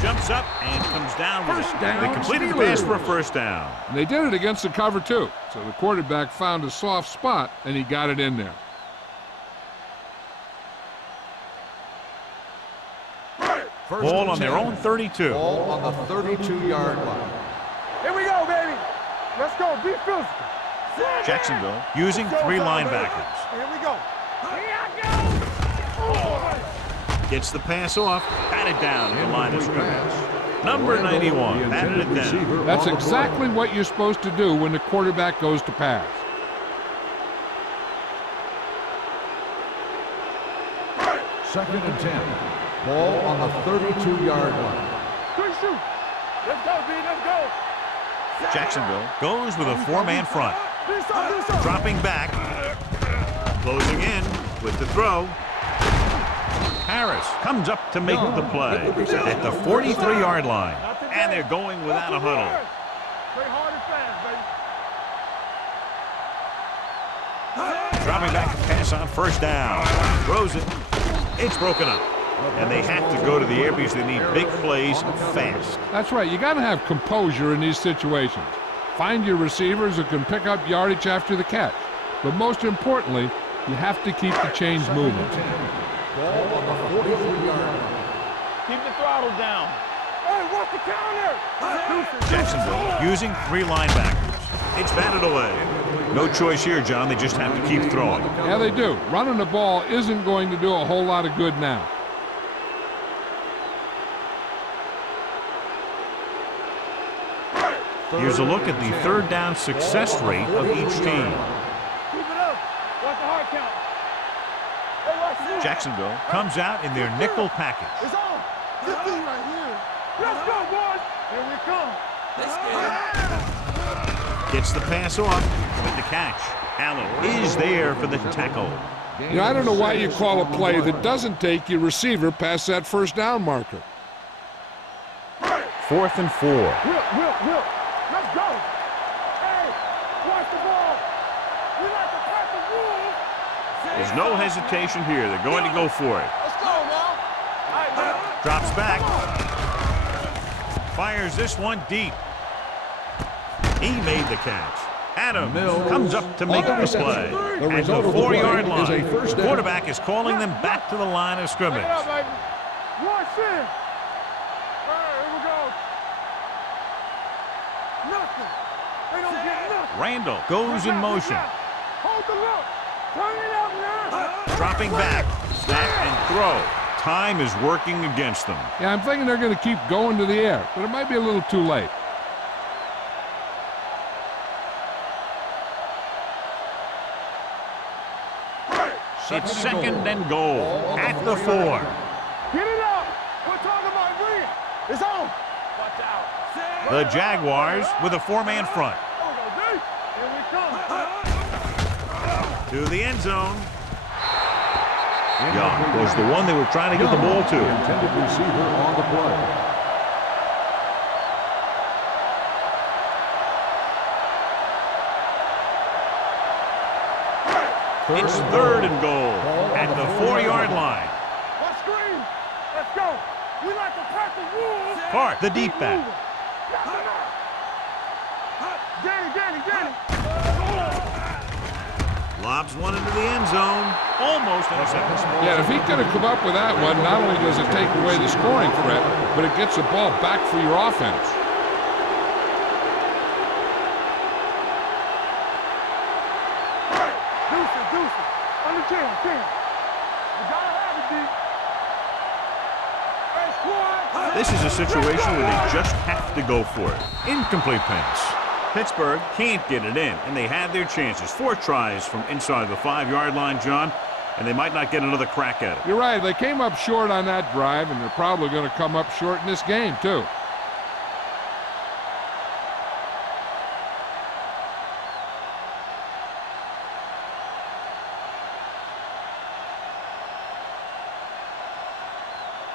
Jumps up and comes down with First it. down, They completed the Steelers. pass for a first down. And they did it against the cover, too. So the quarterback found a soft spot, and he got it in there. Ball on their own 32. Ball on the 32-yard line. Here we go, baby. Let's go. Be physical. Jacksonville using 3 linebackers. Here we go. Here I go. Gets the pass off, batted down at the line of scrimmage. Number 91 batted it down. That's exactly what you're supposed to do when the quarterback goes to pass. Second and 10. Ball on the 32-yard line. Good shoot. Let's go, B. Let's go. Jacksonville goes with a 4-man front. This Dropping back. Closing in with the throw. Harris comes up to make the play at the 43-yard line. And they're going without a huddle. Play hard and fast, baby. Dropping back to pass on first down. Throws it. It's broken up. And they have to go to the air because they need big plays fast. That's right. You got to have composure in these situations. Find your receivers who can pick up yardage after the catch. But most importantly, you have to keep the chains moving. Ball on the 43-yard line. Keep the throttle down. Hey, what's the counter? Jacksonville using 3 linebackers. It's batted away. No choice here, John. They just have to keep throwing. Yeah, they do. Running the ball isn't going to do a whole lot of good now. Here's a look at the third down success rate of each team. Keep it up. Watch the hard count. Hey, watch this. Jacksonville comes out in their nickel package. It's on. This thing right here. Let's go, boys. Here we come. Gets the pass off with the catch. Allen is there for the tackle. You know, I don't know why you call a play that doesn't take your receiver past that first down marker. 4th and 4. Will. Let's go. Hey, watch the ball. We like to pass the rules. There's no hesitation here. They're going to go for it. Let's go now. All right, man. Drops back. Fires this one deep. He made the catch. Adams Mills comes up to make the reception. play. The At result the of the 4-yard play is line, a first the down. quarterback is calling them back to the line of scrimmage. Bring it up, baby. Rush in. Here we go. Nothing. They don't get nothing. Randall goes in motion. Hold the look. Turn it up now. Dropping back. Snap and throw. Time is working against them. Yeah, I'm thinking they're going to keep going to the air, but it might be a little too late. It's second and goal at the 4. Get it up. We're talking about green. It's on. Watch out. The Jaguars with a 4-man front. Here we come. To the end zone. Young was the one they were trying to get the ball to. Intended receiver on the play. It's third and goal at the 4-yard line. Let's screen. Let's go. We like to pack the wolves. Hart, the deep back. Danny. Lobs one into the end zone. Almost intercepted. Yeah, if he could have come up with that one, not only does it take away the scoring threat, but it gets the ball back for your offense. Deuce. On the 10. You gotta have it, D. Hey, squad. This is a situation where they just have to go for it. Incomplete pass. Pittsburgh can't get it in, and they had their chances. 4 tries from inside the 5-yard line, John, and they might not get another crack at it. You're right. They came up short on that drive, and they're probably going to come up short in this game, too.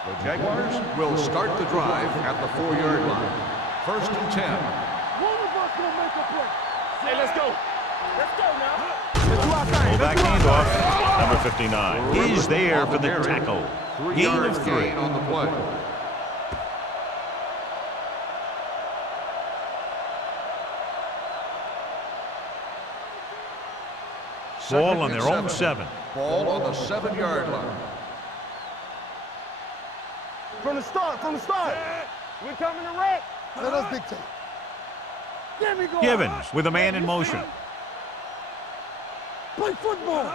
The Jaguars will start the drive at the 4-yard line. First and 10. One of us gonna make a play. Hey, let's go. Let's go now. Let's do our thing. Fullback handoff. Number 59 is there for the tackle. Gain of 3. Gain on the play. Ball on their own 7. Ball on the 7-yard line. From the start. We're coming to wreck. Let us dictate. There we go. Givens with a man in motion. Play football.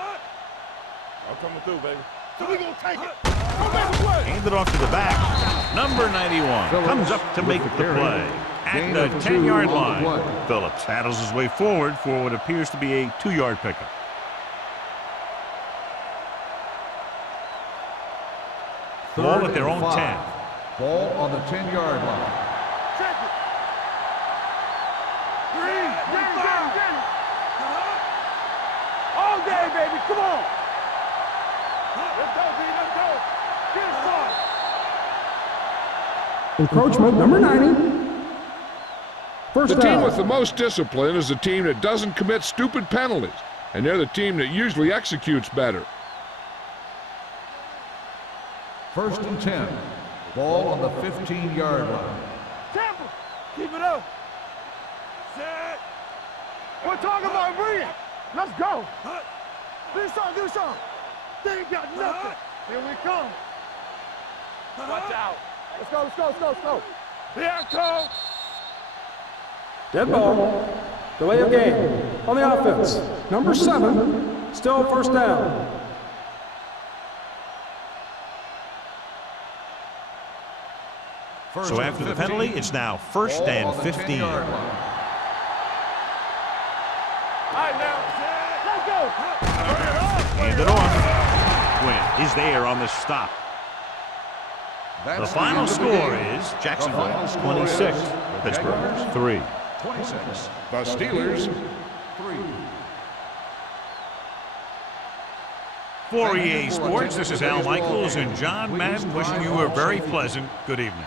I'm coming through, baby. So we gonna take it. Go back and play. Handed off to the back. Number 91 comes up to make the play at the 10-yard line. Phillips handles his way forward for what appears to be a 2-yard pickup. Ball at their own 10. Ball on the 10-yard line. Check it. Green. Danny. All day, baby. Come on. Let's go, B. Let's go. Get it started. Encroachment number 90. First The team down. with the most discipline is the team that doesn't commit stupid penalties, and they're the team that usually executes better. First and 10. Ball on the 15-yard line. Tampa, keep it up. Set. We're talking about Bria. Let's go. Do something. They ain't got nothing. Here we come. Watch out. Let's go. Here it comes. Dead ball. Delay of game on the offense. Number 7. Still first down. So after the penalty, it's now first and 15. All right, now. Let's go. Hand it off. Quinn is there on the stop. The final score is Jacksonville 26, Pittsburgh 3. 26. The Steelers 3. For EA Sports, this is Al Michaels and John Madden wishing you a very pleasant good evening.